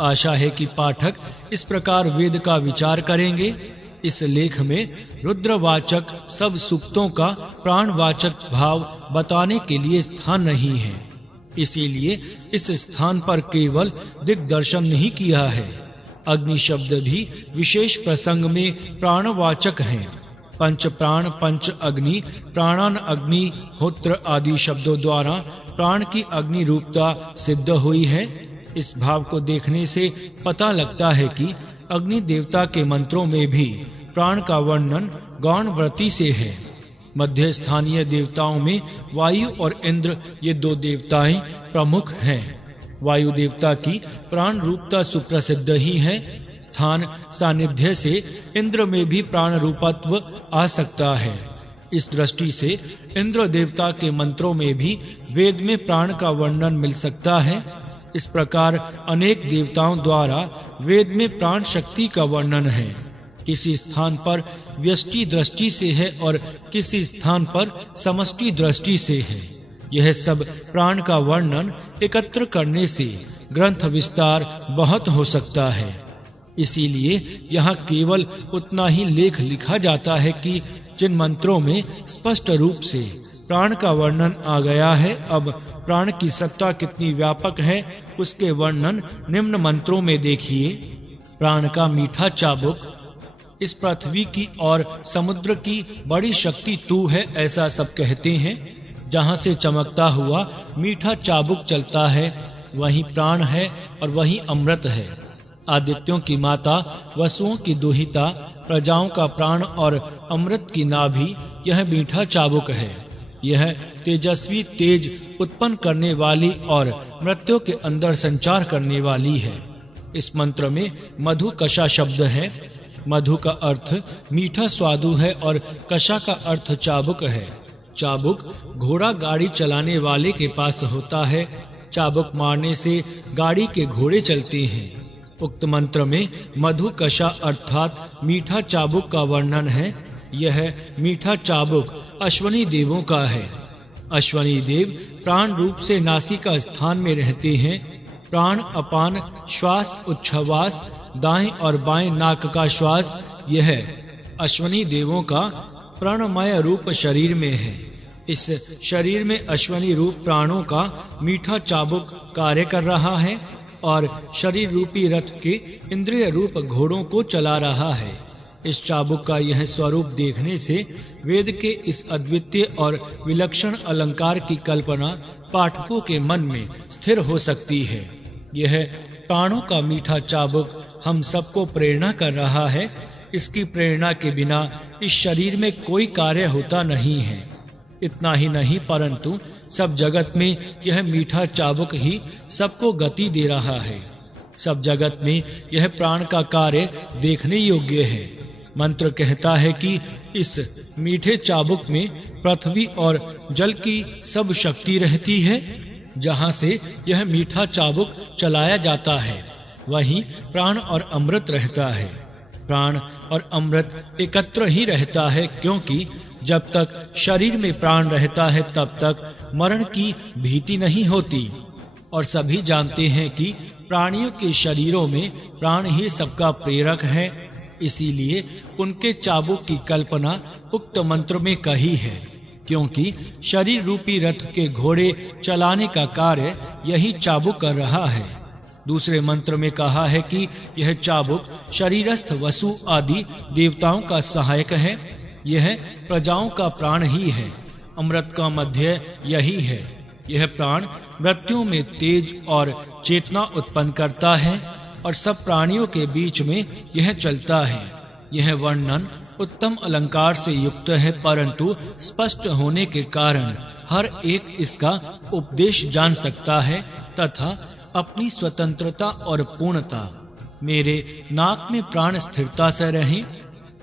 आशा है कि पाठक इस प्रकार वेद का विचार करेंगे। इस लेख में रुद्रवाचक सब सूक्तों का प्राणवाचक भाव बताने के लिए स्थान नहीं है, इसीलिए इस स्थान पर केवल दिग्दर्शन नहीं किया है। अग्नि शब्द भी विशेष प्रसंग में प्राणवाचक है। पंच प्राण, पंच अग्नि, प्राणान अग्नि, होत्र आदि शब्दों द्वारा प्राण की अग्नि रूपता सिद्ध हुई है। इस भाव को देखने से पता लगता है कि अग्नि देवता के मंत्रों में भी प्राण का वर्णन गौण व्रति से है। मध्य स्थानीय देवताओं में वायु और इंद्र ये दो देवताएं प्रमुख हैं। वायु देवता की प्राण रूपता सुप्रसिद्ध ही है। स्थान सानिध्य से इंद्र में भी प्राण रूपत्व आ सकता है। इस दृष्टि से इंद्र देवता के मंत्रों में भी वेद में प्राण का वर्णन मिल सकता है। इस प्रकार अनेक देवताओं द्वारा वेद में प्राण शक्ति का वर्णन है। किसी स्थान पर व्यष्टि दृष्टि से है और किसी स्थान पर समष्टि दृष्टि से है। यह सब प्राण का वर्णन एकत्र करने से ग्रंथ विस्तार बहुत हो सकता है। इसीलिए यहाँ केवल उतना ही लेख लिखा जाता है कि जिन मंत्रों में स्पष्ट रूप से प्राण का वर्णन आ गया है। अब प्राण की सत्ता कितनी व्यापक है उसके वर्णन निम्न मंत्रों में देखिए। प्राण का मीठा चाबुक, इस पृथ्वी की और समुद्र की बड़ी शक्ति तू है, ऐसा सब कहते हैं। जहाँ से चमकता हुआ मीठा चाबुक चलता है वही प्राण है और वही अमृत है। आदित्यों की माता, वसुओं की दुहिता, प्रजाओं का प्राण और अमृत की नाभि, यह मीठा चाबुक है। यह तेजस्वी तेज उत्पन्न करने वाली और मृत्यु के अंदर संचार करने वाली है। इस मंत्र में मधु कषा शब्द है। मधु का अर्थ मीठा स्वादु है और कषा का अर्थ चाबुक है। चाबुक घोड़ा गाड़ी चलाने वाले के पास होता है। चाबुक मारने से गाड़ी के घोड़े चलते हैं। उक्त मंत्र में मधु कषा अर्थात मीठा चाबुक का वर्णन है। यह मीठा चाबुक अश्वनी देवों का है। अश्वनी देव प्राण रूप से नासिका स्थान में रहते हैं। प्राण अपान श्वास, उच्छ्वास, दाएं और बाएं नाक का श्वास, यह अश्वनी देवों का प्राणमय रूप शरीर में है। इस शरीर में अश्वनी रूप प्राणों का मीठा चाबुक कार्य कर रहा है और शरीर रूपी रथ के इंद्रिय रूप घोड़ों को चला रहा है। इस चाबुक का यह स्वरूप देखने से वेद के इस अद्वितीय और विलक्षण अलंकार की कल्पना पाठकों के मन में स्थिर हो सकती है। यह प्राणों का मीठा चाबुक हम सबको प्रेरणा कर रहा है। इसकी प्रेरणा के बिना इस शरीर में कोई कार्य होता नहीं है। इतना ही नहीं परंतु सब जगत में यह मीठा चाबुक ही सबको गति दे रहा है। सब जगत में यह प्राण का कार्य देखने योग्य है। मंत्र कहता है कि इस मीठे चाबुक में पृथ्वी और जल की सब शक्ति रहती है। जहाँ से यह मीठा चाबुक चलाया जाता है वहीं प्राण और अमृत रहता है। प्राण और अमृत एकत्र ही रहता है, क्योंकि जब तक शरीर में प्राण रहता है तब तक मरण की भीति नहीं होती। और सभी जानते हैं कि प्राणियों के शरीरों में प्राण ही सबका प्रेरक है। इसीलिए उनके चाबुक की कल्पना उक्त मंत्र में कही है, क्योंकि शरीर रूपी रथ के घोड़े चलाने का कार्य यही चाबुक कर रहा है। दूसरे मंत्र में कहा है कि यह चाबुक शरीरस्थ वसु आदि देवताओं का सहायक है। यह प्रजाओं का प्राण ही है। अमृत का मध्य यही है। यह प्राण मृत्यु में तेज और चेतना उत्पन्न करता है और सब प्राणियों के बीच में यह चलता है। यह वर्णन उत्तम अलंकार से युक्त है, परंतु स्पष्ट होने के कारण हर एक इसका उपदेश जान सकता है तथा अपनी स्वतंत्रता और पूर्णता। मेरे नाक में प्राण स्थिरता से रहे,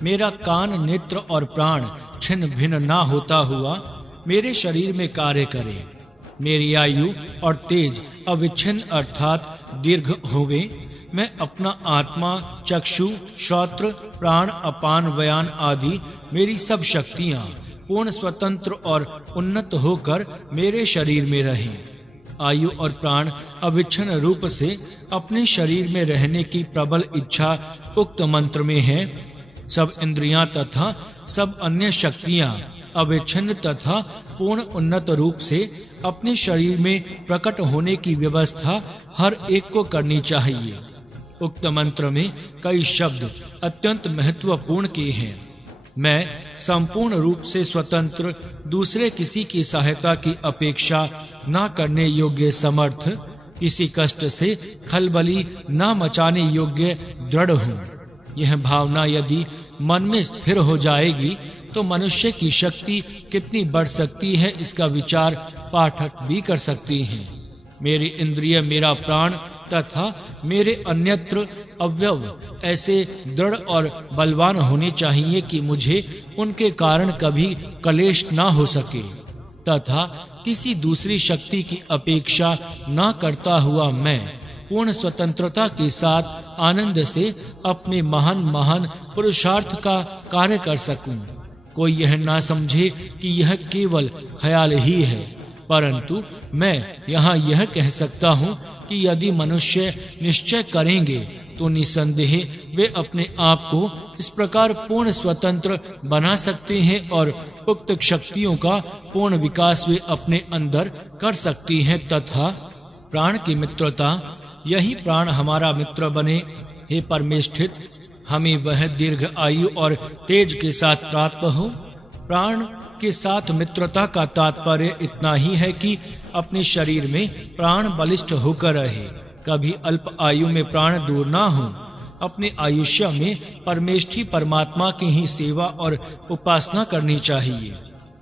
मेरा कान, नेत्र और प्राण छिन्न भिन्न ना होता हुआ मेरे शरीर में कार्य करे। मेरी आयु और तेज अविच्छिन्न अर्थात दीर्घ होवे। मैं अपना आत्मा, चक्षु, श्रोत्र, प्राण, अपान, व्यान आदि मेरी सब शक्तियाँ पूर्ण स्वतंत्र और उन्नत होकर मेरे शरीर में रहें। आयु और प्राण अविच्छिन्न रूप से अपने शरीर में रहने की प्रबल इच्छा उक्त मंत्र में है। सब इंद्रियां तथा सब अन्य शक्तियां अविच्छिन्न तथा पूर्ण उन्नत रूप से अपने शरीर में प्रकट होने की व्यवस्था हर एक को करनी चाहिए। उक्त मंत्र में कई शब्द अत्यंत महत्वपूर्ण के हैं। मैं संपूर्ण रूप से स्वतंत्र, दूसरे किसी की सहायता की अपेक्षा न करने योग्य समर्थ, किसी कष्ट से खलबली न मचाने योग्य दृढ़ हूँ। यह भावना यदि मन में स्थिर हो जाएगी तो मनुष्य की शक्ति कितनी बढ़ सकती है इसका विचार पाठक भी कर सकती हैं। मेरी इंद्रिय, मेरा प्राण तथा मेरे अन्यत्र अवयव ऐसे दृढ़ और बलवान होने चाहिए कि मुझे उनके कारण कभी क्लेश न हो सके तथा किसी दूसरी शक्ति की अपेक्षा न करता हुआ मैं पूर्ण स्वतंत्रता के साथ आनंद से अपने महान पुरुषार्थ का कार्य कर सकूं। कोई यह ना समझे कि यह केवल ख्याल ही है, परंतु मैं यहाँ यह कह सकता हूँ कि यदि मनुष्य निश्चय करेंगे तो निसंदेह वे अपने आप को इस प्रकार पूर्ण स्वतंत्र बना सकते हैं और उक्त शक्तियों का पूर्ण विकास वे अपने अंदर कर सकती हैं तथा प्राण की मित्रता, यही प्राण हमारा मित्र बने। हे परमेष्ठित, हमें वह दीर्घ आयु और तेज के साथ प्राप्त हो। प्राण के साथ मित्रता का तात्पर्य इतना ही है कि अपने शरीर में प्राण बलिष्ठ होकर रहे, कभी अल्प आयु में प्राण दूर ना हो। अपने आयुष्य में परमेष्ठी परमात्मा की ही सेवा और उपासना करनी चाहिए।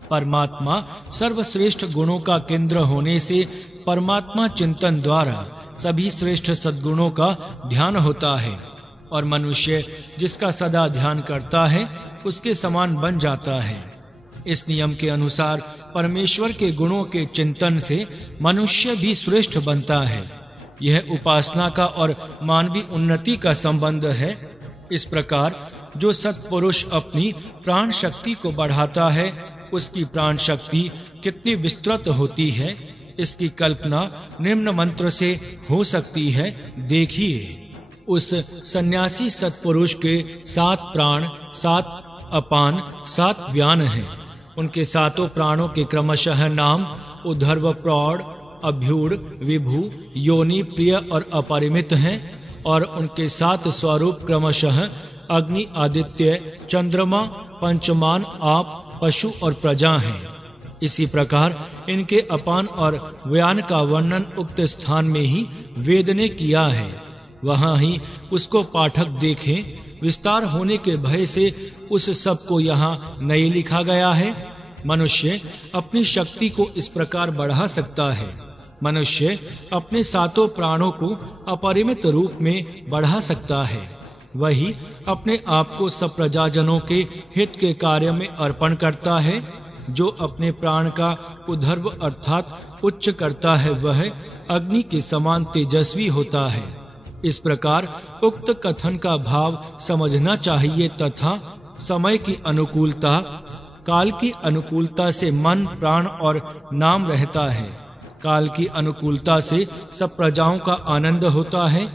परमात्मा सर्वश्रेष्ठ गुणों का केंद्र होने से परमात्मा चिंतन द्वारा सभी श्रेष्ठ सद्गुणों का ध्यान होता है और मनुष्य जिसका सदा ध्यान करता है उसके समान बन जाता है। इस नियम के अनुसार परमेश्वर के गुणों के चिंतन से मनुष्य भी श्रेष्ठ बनता है। यह उपासना का और मानवीय उन्नति का संबंध है। इस प्रकार जो सत्पुरुष अपनी प्राण शक्ति को बढ़ाता है उसकी प्राण शक्ति कितनी विस्तृत होती है इसकी कल्पना निम्न मंत्र से हो सकती है। देखिए, उस सन्यासी सत्पुरुष के 7 प्राण, 7 अपान, 7 व्यान हैं। उनके 7 प्राणों के क्रमशः नाम उद्धर्व, प्रौढ़, अभ्यूढ़, विभु, योनि, प्रिय और अपरिमित हैं और उनके 7 स्वरूप क्रमशः अग्नि, आदित्य, चंद्रमा, पंचमान, आप, पशु और प्रजा हैं। इसी प्रकार इनके अपान और व्यान का वर्णन उक्त स्थान में ही वेद ने किया है। वहाँ ही उसको पाठक देखें। विस्तार होने के भय से उस सब को यहाँ नहीं लिखा गया है। मनुष्य अपनी शक्ति को इस प्रकार बढ़ा सकता है। मनुष्य अपने 7 प्राणों को अपरिमित रूप में बढ़ा सकता है। वही अपने आप को सब प्रजाजनों के हित के कार्य में अर्पण करता है। जो अपने प्राण का उद्धर्व अर्थात उच्च करता है वह अग्नि के समान तेजस्वी होता है। इस प्रकार उक्त कथन का भाव समझना चाहिए तथा समय की अनुकूलता, काल की अनुकूलता से मन, प्राण और नाम रहता है। काल की अनुकूलता से सब प्रजाओं का आनंद होता है।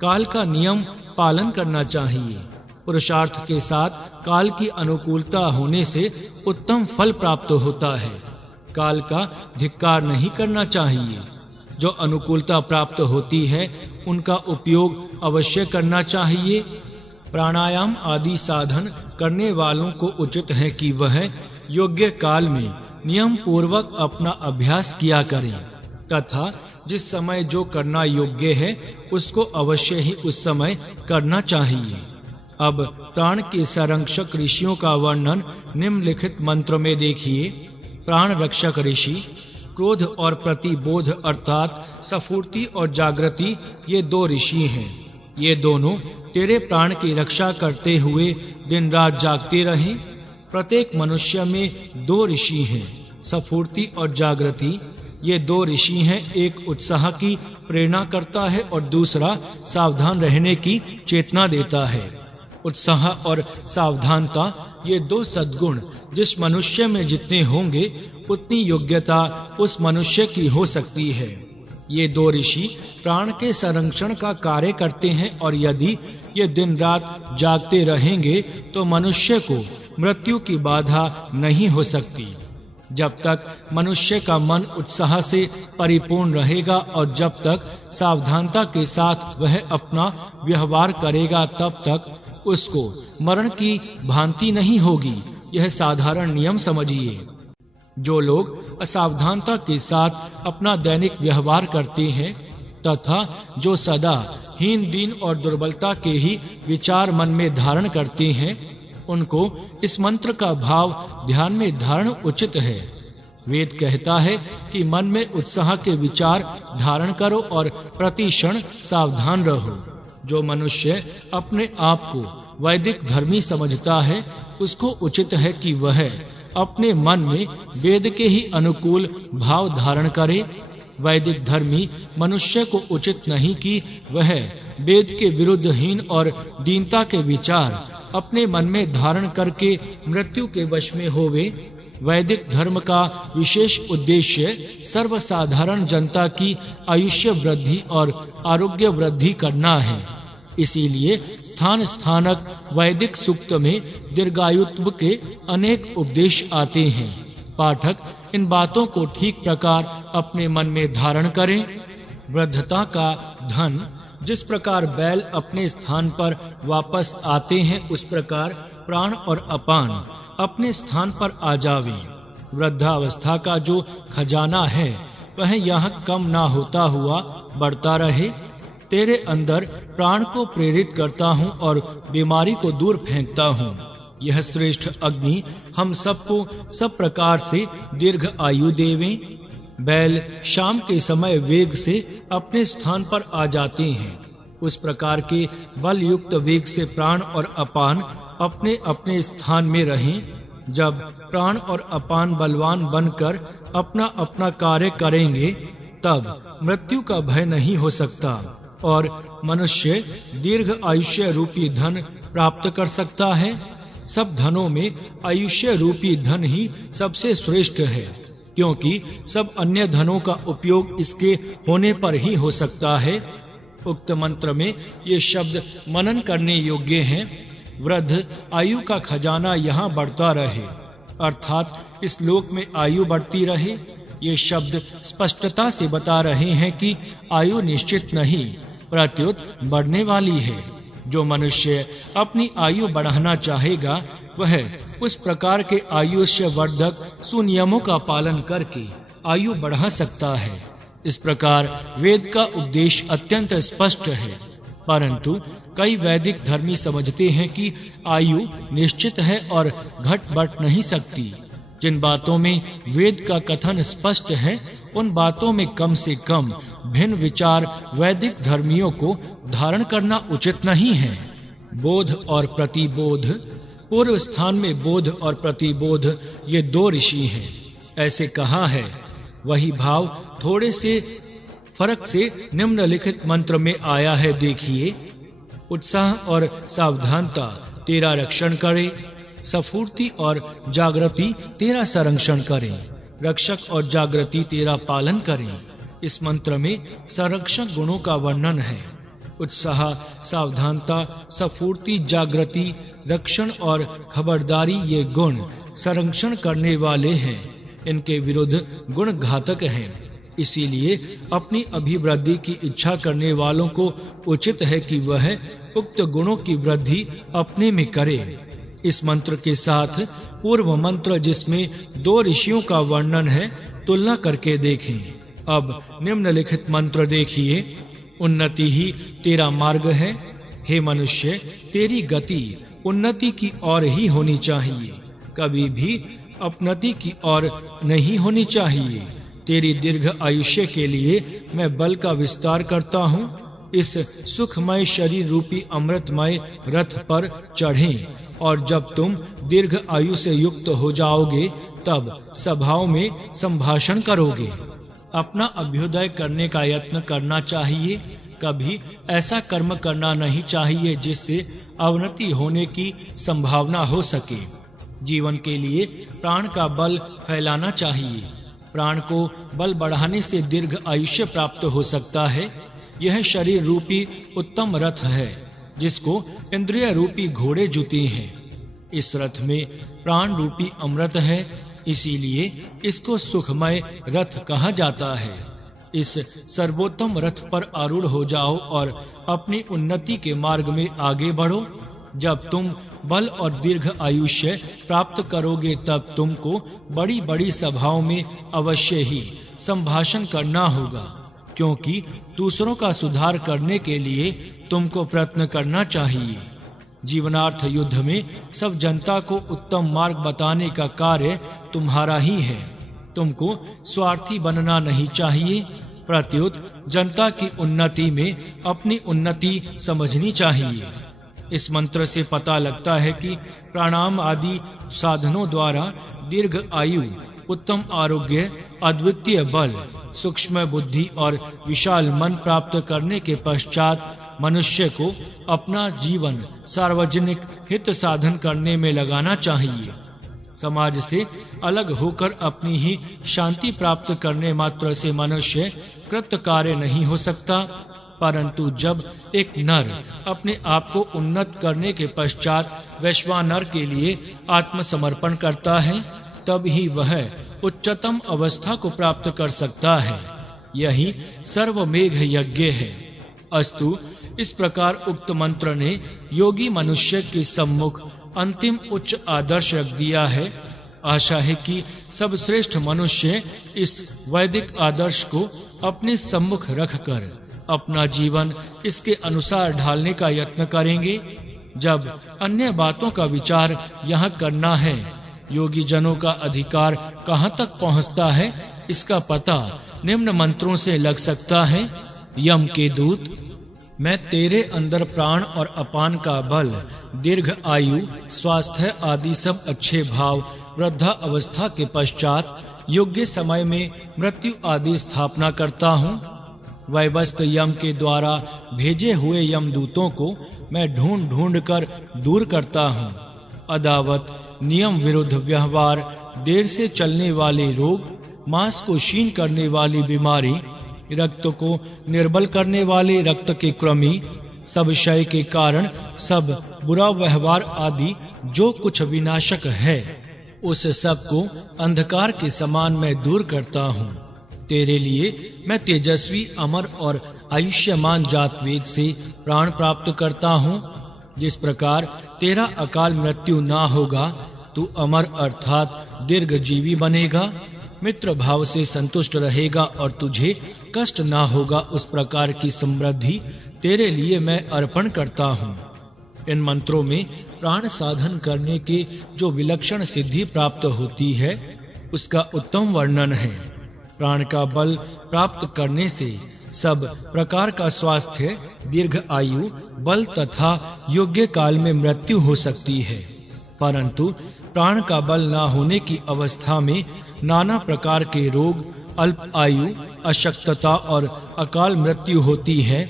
काल का नियम पालन करना चाहिए। पुरुषार्थ के साथ काल की अनुकूलता होने से उत्तम फल प्राप्त होता है। काल का धिक्कार नहीं करना चाहिए। जो अनुकूलता प्राप्त होती है उनका उपयोग अवश्य करना चाहिए। प्राणायाम आदि साधन करने वालों को उचित है कि वह योग्य काल में नियम पूर्वक अपना अभ्यास किया करें तथा जिस समय जो करना योग्य है उसको अवश्य ही उस समय करना चाहिए। अब प्राण के संरक्षक ऋषियों का वर्णन निम्नलिखित मंत्र में देखिए। प्राण रक्षक ऋषि क्रोध और प्रतिबोध अर्थात स्फूर्ति और जागृति ये 2 ऋषि हैं। ये दोनों तेरे प्राण की रक्षा करते हुए दिन रात जागते रहें। प्रत्येक मनुष्य में 2 ऋषि हैं, स्फूर्ति और जागृति। ये 2 ऋषि हैं। एक उत्साह की प्रेरणा करता है और दूसरा सावधान रहने की चेतना देता है। उत्साह और सावधानता ये 2 सद्गुण जिस मनुष्य में जितने होंगे उतनी योग्यता उस मनुष्य की हो सकती है। ये दो ऋषि प्राण के संरक्षण का कार्य करते हैं और यदि ये दिन रात जागते रहेंगे तो मनुष्य को मृत्यु की बाधा नहीं हो सकती। जब तक मनुष्य का मन उत्साह से परिपूर्ण रहेगा और जब तक सावधानता के साथ वह अपना व्यवहार करेगा तब तक उसको मरण की भ्रांति नहीं होगी। यह साधारण नियम समझिए। जो लोग असावधानता के साथ अपना दैनिक व्यवहार करते हैं तथा जो सदा हीन दीन और दुर्बलता के ही विचार मन में धारण करते हैं उनको इस मंत्र का भाव ध्यान में धारण उचित है। वेद कहता है कि मन में उत्साह के विचार धारण करो और प्रति क्षण सावधान रहो। जो मनुष्य अपने आप को वैदिक धर्मी समझता है उसको उचित है कि वह अपने मन में वेद के ही अनुकूल भाव धारण करे। वैदिक धर्मी मनुष्य को उचित नहीं कि वह वेद के विरुद्ध हीन और दीनता के विचार अपने मन में धारण करके मृत्यु के वश में होवे। वैदिक धर्म का विशेष उद्देश्य सर्वसाधारण जनता की आयुष्य वृद्धि और आरोग्य वृद्धि करना है। इसीलिए स्थान स्थानक वैदिक सूक्त में दीर्घायुत्व के अनेक उपदेश आते हैं। पाठक इन बातों को ठीक प्रकार अपने मन में धारण करें। वृद्धता का धन जिस प्रकार बैल अपने स्थान पर वापस आते हैं उस प्रकार प्राण और अपान अपने स्थान पर आ जावे। वृद्धावस्था का जो खजाना है वह यहाँ कम ना होता हुआ बढ़ता रहे। तेरे अंदर प्राण को प्रेरित करता हूँ और बीमारी को दूर फेंकता हूँ। यह श्रेष्ठ अग्नि हम सबको सब प्रकार से दीर्घ आयु देवे। बैल शाम के समय वेग से अपने स्थान पर आ जाते हैं। उस प्रकार के बल युक्त वेग से प्राण और अपान अपने अपने स्थान में रहें। जब प्राण और अपान बलवान बनकर अपना अपना कार्य करेंगे तब मृत्यु का भय नहीं हो सकता और मनुष्य दीर्घ आयुष्य रूपी धन प्राप्त कर सकता है। सब धनों में आयुष्य रूपी धन ही सबसे श्रेष्ठ है, क्योंकि सब अन्य धनों का उपयोग इसके होने पर ही हो सकता है। उक्त मंत्र में ये शब्द मनन करने योग्य हैं। वृद्ध आयु का खजाना यहाँ बढ़ता रहे, अर्थात इस लोक में आयु बढ़ती रहे। ये शब्द स्पष्टता से बता रहे हैं कि आयु निश्चित नहीं प्रत्युत बढ़ने वाली है। जो मनुष्य अपनी आयु बढ़ाना चाहेगा वह उस प्रकार के आयुष्य वर्धक सुनियमों का पालन करके आयु बढ़ा सकता है। इस प्रकार वेद का उपदेश अत्यंत स्पष्ट है, परंतु कई वैदिक धर्मी समझते हैं कि आयु निश्चित है और घट बढ़ नहीं सकती। जिन बातों में वेद का कथन स्पष्ट है उन बातों में कम से कम भिन्न विचार वैदिक धर्मियों को धारण करना उचित नहीं है। बोध और प्रतिबोध। पूर्व स्थान में बोध और प्रतिबोध ये दो ऋषि हैं। ऐसे कहा है। वही भाव थोड़े से फर्क से निम्नलिखित मंत्र में आया है। देखिए, उत्साह और सावधानता तेरा रक्षण करे, स्फूर्ति और जागृति तेरा संरक्षण करें, रक्षक और जागृति तेरा पालन करें। इस मंत्र में संरक्षक गुणों का वर्णन है। उत्साह, सावधानता, स्फूर्ति, जागृति, रक्षण और खबरदारी ये गुण संरक्षण करने वाले हैं। इनके विरुद्ध गुण घातक हैं। इसीलिए अपनी अभिवृद्धि की इच्छा करने वालों को उचित है कि वह उक्त गुणों की वृद्धि अपने में करे। इस मंत्र के साथ पूर्व मंत्र जिसमें दो ऋषियों का वर्णन है तुलना करके देखें। अब निम्नलिखित मंत्र देखिए। उन्नति ही तेरा मार्ग है। हे मनुष्य, तेरी गति उन्नति की ओर ही होनी चाहिए, कभी भी अपनति की ओर नहीं होनी चाहिए। तेरी दीर्घ आयुष्य के लिए मैं बल का विस्तार करता हूँ। इस सुखमय शरीर रूपी अमृतमय रथ पर चढ़ें और जब तुम दीर्घ आयु से युक्त हो जाओगे तब सभाओं में संभाषण करोगे। अपना अभ्युदय करने का यत्न करना चाहिए। कभी ऐसा कर्म करना नहीं चाहिए जिससे अवनति होने की संभावना हो सके। जीवन के लिए प्राण का बल फैलाना चाहिए। प्राण को बल बढ़ाने से दीर्घ आयुष्य प्राप्त हो सकता है। यह शरीर रूपी उत्तम रथ है, जिसको इंद्रिय रूपी घोड़े जुते हैं। इस रथ में प्राण रूपी अमृत है, इसीलिए इसको सुखमय रथ कहा जाता है। इस सर्वोत्तम रथ पर आरूढ़ हो जाओ और अपनी उन्नति के मार्ग में आगे बढ़ो। जब तुम बल और दीर्घ आयुष्य प्राप्त करोगे, तब तुमको बड़ी बड़ी सभाओं में अवश्य ही संभाषण करना होगा, क्योंकि दूसरों का सुधार करने के लिए तुमको प्रयत्न करना चाहिए। जीवनार्थ युद्ध में सब जनता को उत्तम मार्ग बताने का कार्य तुम्हारा ही है। तुमको स्वार्थी बनना नहीं चाहिए, प्रत्युत जनता की उन्नति में अपनी उन्नति समझनी चाहिए। इस मंत्र से पता लगता है कि प्राणायाम आदि साधनों द्वारा दीर्घ आयु, उत्तम आरोग्य, अद्वितीय बल, सूक्ष्म बुद्धि और विशाल मन प्राप्त करने के पश्चात मनुष्य को अपना जीवन सार्वजनिक हित साधन करने में लगाना चाहिए। समाज से अलग होकर अपनी ही शांति प्राप्त करने मात्र से मनुष्य कृतकार्य नहीं हो सकता, परंतु जब एक नर अपने आप को उन्नत करने के पश्चात वैश्वानर के लिए आत्मसमर्पण करता है, तब ही वह उच्चतम अवस्था को प्राप्त कर सकता है। यही सर्वमेघ यज्ञ है। अस्तु, इस प्रकार उक्त मंत्र ने योगी मनुष्य के सम्मुख अंतिम उच्च आदर्श रख दिया है। आशा है कि सब श्रेष्ठ मनुष्य इस वैदिक आदर्श को अपने सम्मुख रखकर अपना जीवन इसके अनुसार ढालने का यत्न करेंगे। जब अन्य बातों का विचार यहाँ करना है, योगी जनों का अधिकार कहाँ तक पहुँचता है, इसका पता निम्न मंत्रों से लग सकता है। यम के दूत, मैं तेरे अंदर प्राण और अपान का बल, दीर्घ आयु, स्वास्थ्य आदि सब अच्छे भाव, वृद्धा अवस्था के पश्चात योग्य समय में मृत्यु आदि स्थापना करता हूँ। वैवस्त यम के द्वारा भेजे हुए यमदूतों को मैं ढूंढ ढूंढ कर दूर करता हूँ। अदावत, नियम विरुद्ध व्यवहार, देर से चलने वाले रोग, मांस को क्षीण करने वाली बीमारी, रक्त को निर्बल करने वाले रक्त के कृमि, सब क्षय के कारण सब बुरा व्यवहार आदि जो कुछ विनाशक है, उस सब को अंधकार के समान मैं दूर करता हूँ। तेरे लिए मैं तेजस्वी, अमर और आयुष्यमान जात वेद से प्राण प्राप्त करता हूँ। जिस प्रकार तेरा अकाल मृत्यु ना होगा, तू अमर अर्थात दीर्घ जीवी बनेगा, मित्र भाव से संतुष्ट रहेगा और तुझे कष्ट ना होगा, उस प्रकार की समृद्धि तेरे लिए मैं अर्पण करता हूँ। इन मंत्रों में प्राण साधन करने के जो विलक्षण सिद्धि प्राप्त होती है, उसका उत्तम वर्णन है। प्राण का बल प्राप्त करने से सब प्रकार का स्वास्थ्य, दीर्घ आयु, बल तथा योग्य काल में मृत्यु हो सकती है, परंतु प्राण का बल न होने की अवस्था में नाना प्रकार के रोग, अल्प आयु, अशक्तता और अकाल मृत्यु होती है।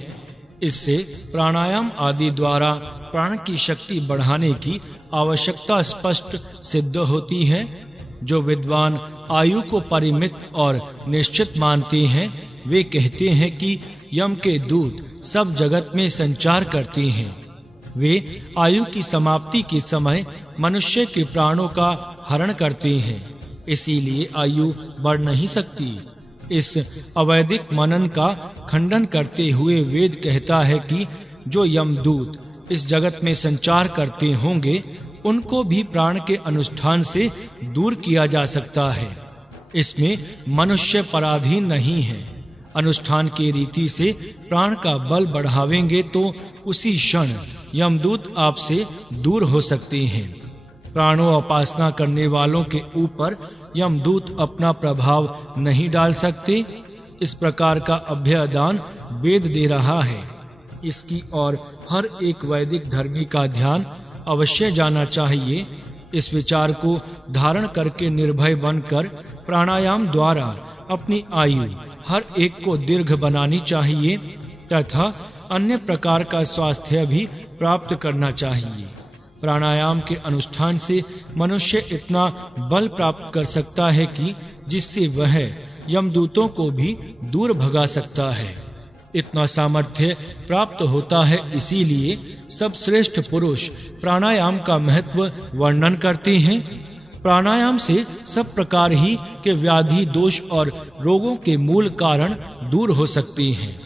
इससे प्राणायाम आदि द्वारा प्राण की शक्ति बढ़ाने की आवश्यकता स्पष्ट सिद्ध होती है। जो विद्वान आयु को परिमित और निश्चित मानते हैं, वे कहते हैं कि यम के दूत सब जगत में संचार करते हैं। वे आयु की समाप्ति के समय मनुष्य के प्राणों का हरण करते हैं, इसीलिए आयु बढ़ नहीं सकती। इस अवैदिक मनन का खंडन करते हुए वेद कहता है कि जो यमदूत इस जगत में संचार करते होंगे, उनको भी प्राण के अनुष्ठान से दूर किया जा सकता है। इसमें मनुष्य पराधीन नहीं है। अनुष्ठान की रीति से प्राण का बल बढ़ावेंगे तो उसी क्षण यमदूत आपसे दूर हो सकते हैं। प्राणोपासना करने वालों के ऊपर यमदूत अपना प्रभाव नहीं डाल सकते। इस प्रकार का अभ्यदान वेद दे रहा है। इसकी और हर एक वैदिक धर्मी का ध्यान अवश्य जाना चाहिए। इस विचार को धारण करके निर्भय बनकर प्राणायाम द्वारा अपनी आयु हर एक को दीर्घ बनानी चाहिए तथा अन्य प्रकार का स्वास्थ्य भी प्राप्त करना चाहिए। प्राणायाम के अनुष्ठान से मनुष्य इतना बल प्राप्त कर सकता है कि जिससे वह यमदूतों को भी दूर भगा सकता है। इतना सामर्थ्य प्राप्त होता है, इसीलिए सब श्रेष्ठ पुरुष प्राणायाम का महत्व वर्णन करते हैं। प्राणायाम से सब प्रकार ही के व्याधि, दोष और रोगों के मूल कारण दूर हो सकते हैं।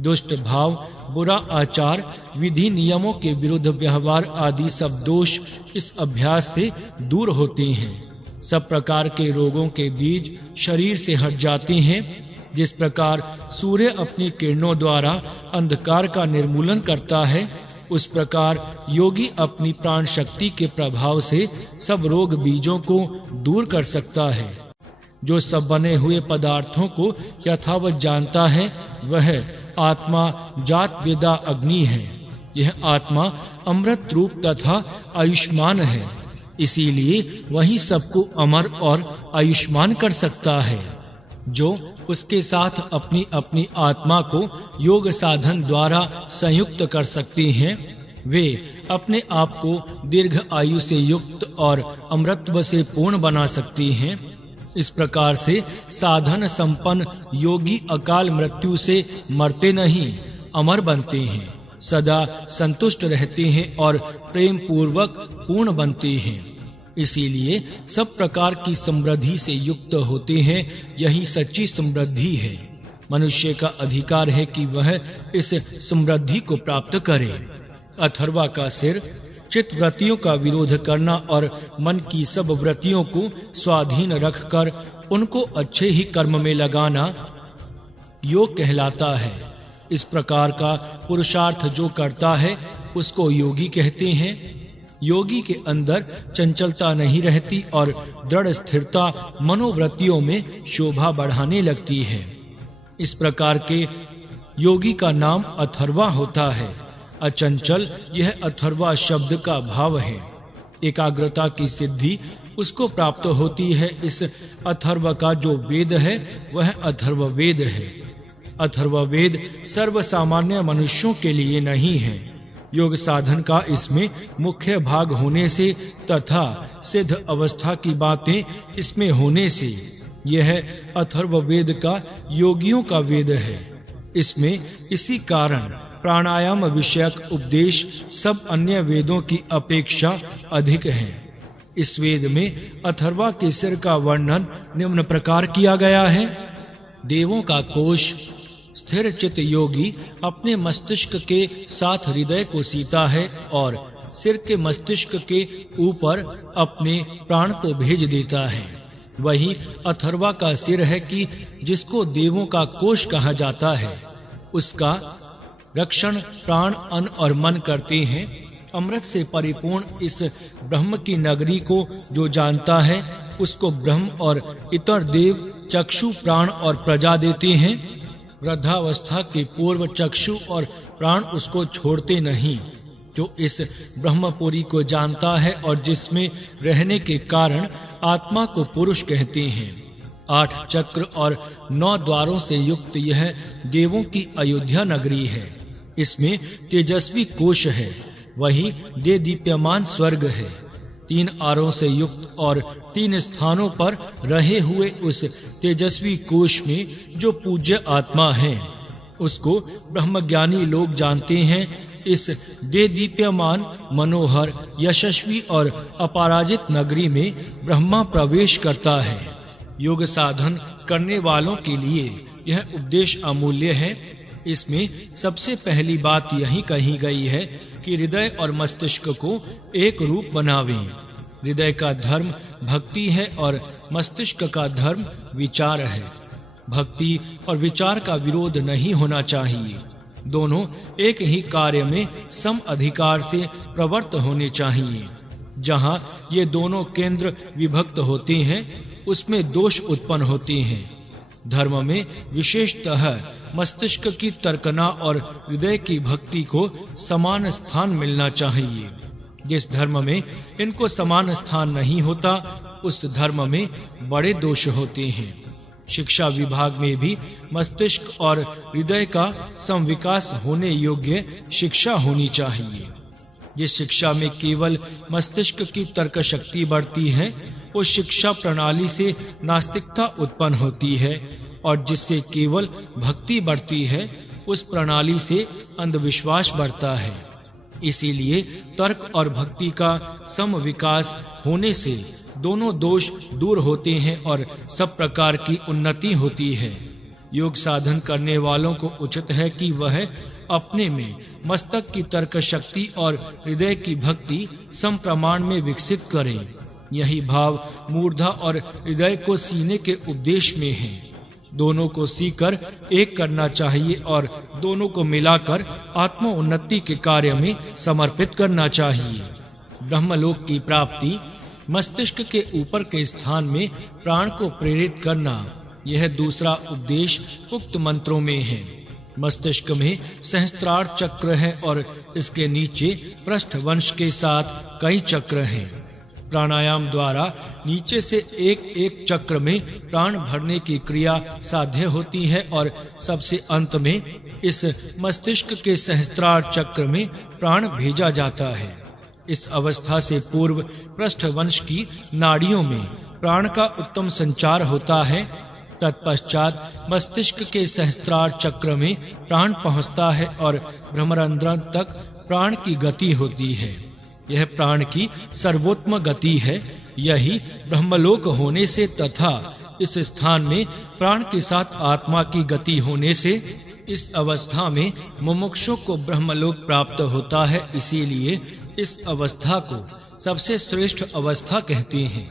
दुष्ट भाव, बुरा आचार, विधि नियमों के विरुद्ध व्यवहार आदि सब दोष इस अभ्यास से दूर होते हैं। सब प्रकार के रोगों के बीज शरीर से हट जाते हैं। जिस प्रकार सूर्य अपनी किरणों द्वारा अंधकार का निर्मूलन करता है, उस प्रकार योगी अपनी प्राण शक्ति के प्रभाव से सब रोग बीजों को दूर कर सकता है। जो सब बने हुए पदार्थों को यथावत जानता है, वह आत्मा जात वेदा अग्नि है। यह आत्मा अमृत रूप तथा आयुष्मान है, इसीलिए वही सबको अमर और आयुष्मान कर सकता है। जो उसके साथ अपनी अपनी आत्मा को योग साधन द्वारा संयुक्त कर सकते हैं, वे अपने आप को दीर्घ आयु से युक्त और अमृतत्व से पूर्ण बना सकते हैं। इस प्रकार से साधन संपन्न योगी अकाल मृत्यु से मरते नहीं, अमर बनते हैं, सदा संतुष्ट रहते हैं और प्रेम पूर्वक पूर्ण बनते हैं। इसीलिए सब प्रकार की समृद्धि से युक्त होते हैं। यही सच्ची समृद्धि है। मनुष्य का अधिकार है कि वह इस समृद्धि को प्राप्त करे। अथर्वा का सिर चित्त वृत्तियों का विरोध करना और मन की सब वृत्तियों को स्वाधीन रखकर उनको अच्छे ही कर्म में लगाना योग कहलाता है। इस प्रकार का पुरुषार्थ जो करता है, उसको योगी कहते हैं। योगी के अंदर चंचलता नहीं रहती और दृढ़ स्थिरता मनोवृत्तियों में शोभा बढ़ाने लगती है। इस प्रकार के योगी का नाम अथर्वा होता है। अचंचल यह अथर्वा शब्द का भाव है। एकाग्रता की सिद्धि उसको प्राप्त होती है। इस अथर्व का जो वेद है, वह अथर्व वेद है। अथर्व वेद सर्व सामान्य मनुष्यों के लिए नहीं है। योग साधन का इसमें मुख्य भाग होने से तथा सिद्ध अवस्था की बातें इसमें होने से यह अथर्व वेद का योगियों का वेद है। इसमें इसी कारण प्राणायाम विषयक उपदेश सब अन्य वेदों की अपेक्षा अधिक है। इस वेद में अथर्वा के सिर का वर्णन निम्न प्रकार किया गया है। देवों का कोश स्थिर चित्त योगी अपने मस्तिष्क के साथ हृदय को सीता है और सिर के मस्तिष्क के ऊपर अपने प्राण को भेज देता है। वही अथर्वा का सिर है कि जिसको देवों का कोश कहा जाता है। उसका रक्षण प्राण, अन्न और मन करते हैं। अमृत से परिपूर्ण इस ब्रह्म की नगरी को जो जानता है, उसको ब्रह्म और इतर देव चक्षु, प्राण और प्रजा देते हैं। वृद्धावस्था के पूर्व चक्षु और प्राण उसको छोड़ते नहीं। जो इस ब्रह्मपुरी को जानता है और जिसमें रहने के कारण आत्मा को पुरुष कहते हैं। 8 चक्र और 9 द्वारों से युक्त यह देवों की अयोध्या नगरी है। इसमें तेजस्वी कोश है, वही दे दीप्यमान स्वर्ग है। 3 आरों से युक्त और 3 स्थानों पर रहे हुए उस तेजस्वी कोश में जो पूज्य आत्मा है, उसको ब्रह्मज्ञानी लोग जानते हैं। इस दे दीप्यमान, मनोहर, यशस्वी और अपराजित नगरी में ब्रह्मा प्रवेश करता है। योग साधन करने वालों के लिए यह उपदेश अमूल्य है। इसमें सबसे पहली बात यही कही गई है कि हृदय और मस्तिष्क को एक रूप बनावें। हृदय का धर्म भक्ति है और मस्तिष्क का धर्म विचार है। भक्ति और विचार का विरोध नहीं होना चाहिए। दोनों एक ही कार्य में सम अधिकार से प्रवृत्त होने चाहिए। जहाँ ये दोनों केंद्र विभक्त होते हैं, उसमें दोष उत्पन्न होते हैं। धर्म में विशेषतः मस्तिष्क की तर्कना और हृदय की भक्ति को समान स्थान मिलना चाहिए। जिस धर्म में इनको समान स्थान नहीं होता, उस धर्म में बड़े दोष होते हैं। शिक्षा विभाग में भी मस्तिष्क और हृदय का समविकास होने योग्य शिक्षा होनी चाहिए। जिस शिक्षा में केवल मस्तिष्क की तर्क शक्ति बढ़ती है, उस शिक्षा प्रणाली से नास्तिकता उत्पन्न होती है, और जिससे केवल भक्ति बढ़ती है, उस प्रणाली से अंधविश्वास बढ़ता है। इसीलिए तर्क और भक्ति का सम विकास होने से दोनों दोष दूर होते हैं और सब प्रकार की उन्नति होती है। योग साधन करने वालों को उचित है कि वह अपने में मस्तक की तर्क शक्ति और हृदय की भक्ति सम प्रमाण में विकसित करें। यही भाव मूर्धा और हृदय को सीने के उपदेश में है। दोनों को सीकर एक करना चाहिए और दोनों को मिलाकर आत्म उन्नति के कार्य में समर्पित करना चाहिए। ब्रह्मलोक की प्राप्ति मस्तिष्क के ऊपर के स्थान में प्राण को प्रेरित करना, यह दूसरा उपदेश उक्त मंत्रों में है। मस्तिष्क में सहस्त्रार चक्र है और इसके नीचे पृष्ठ वंश के साथ कई चक्र हैं। प्राणायाम द्वारा नीचे से एक एक चक्र में प्राण भरने की क्रिया साध्य होती है और सबसे अंत में इस मस्तिष्क के सहस्त्रार चक्र में प्राण भेजा जाता है। इस अवस्था से पूर्व पृष्ठ वंश की नाड़ियों में प्राण का उत्तम संचार होता है। तत्पश्चात मस्तिष्क के सहस्त्रार चक्र में प्राण पहुंचता है और भ्रमरंध्र तक प्राण की गति होती है। यह प्राण की सर्वोत्तम गति है। यही ब्रह्मलोक होने से तथा इस स्थान में प्राण के साथ आत्मा की गति होने से इस अवस्था में मुमुक्षु को ब्रह्मलोक प्राप्त होता है। इसीलिए इस अवस्था को सबसे श्रेष्ठ अवस्था कहते हैं।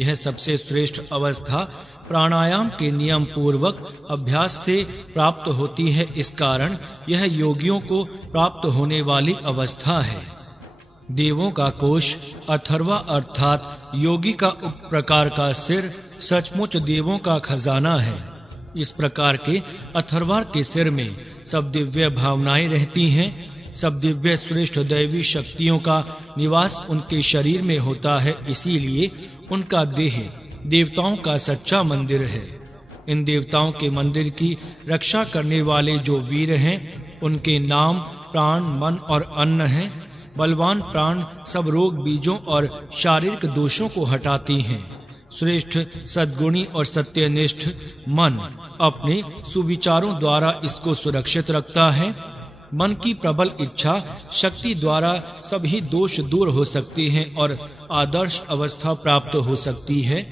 यह सबसे श्रेष्ठ अवस्था प्राणायाम के नियम पूर्वक अभ्यास से प्राप्त होती है। इस कारण यह योगियों को प्राप्त होने वाली अवस्था है। देवों का कोश अथर्वा अर्थात योगी का उप प्रकार का सिर सचमुच देवों का खजाना है। इस प्रकार के अथर्वा के सिर में सब दिव्य भावनाएं रहती हैं। सब दिव्य श्रेष्ठ दैवी शक्तियों का निवास उनके शरीर में होता है। इसीलिए उनका देह देवताओं का सच्चा मंदिर है। इन देवताओं के मंदिर की रक्षा करने वाले जो वीर हैं, उनके नाम प्राण, मन और अन्न हैं। बलवान प्राण सब रोग बीजों और शारीरिक दोषों को हटाती हैं। श्रेष्ठ सद्गुणी और सत्यनिष्ठ मन अपने सुविचारों द्वारा इसको सुरक्षित रखता है। मन की प्रबल इच्छा शक्ति द्वारा सभी दोष दूर हो सकते हैं और आदर्श अवस्था प्राप्त हो सकती है।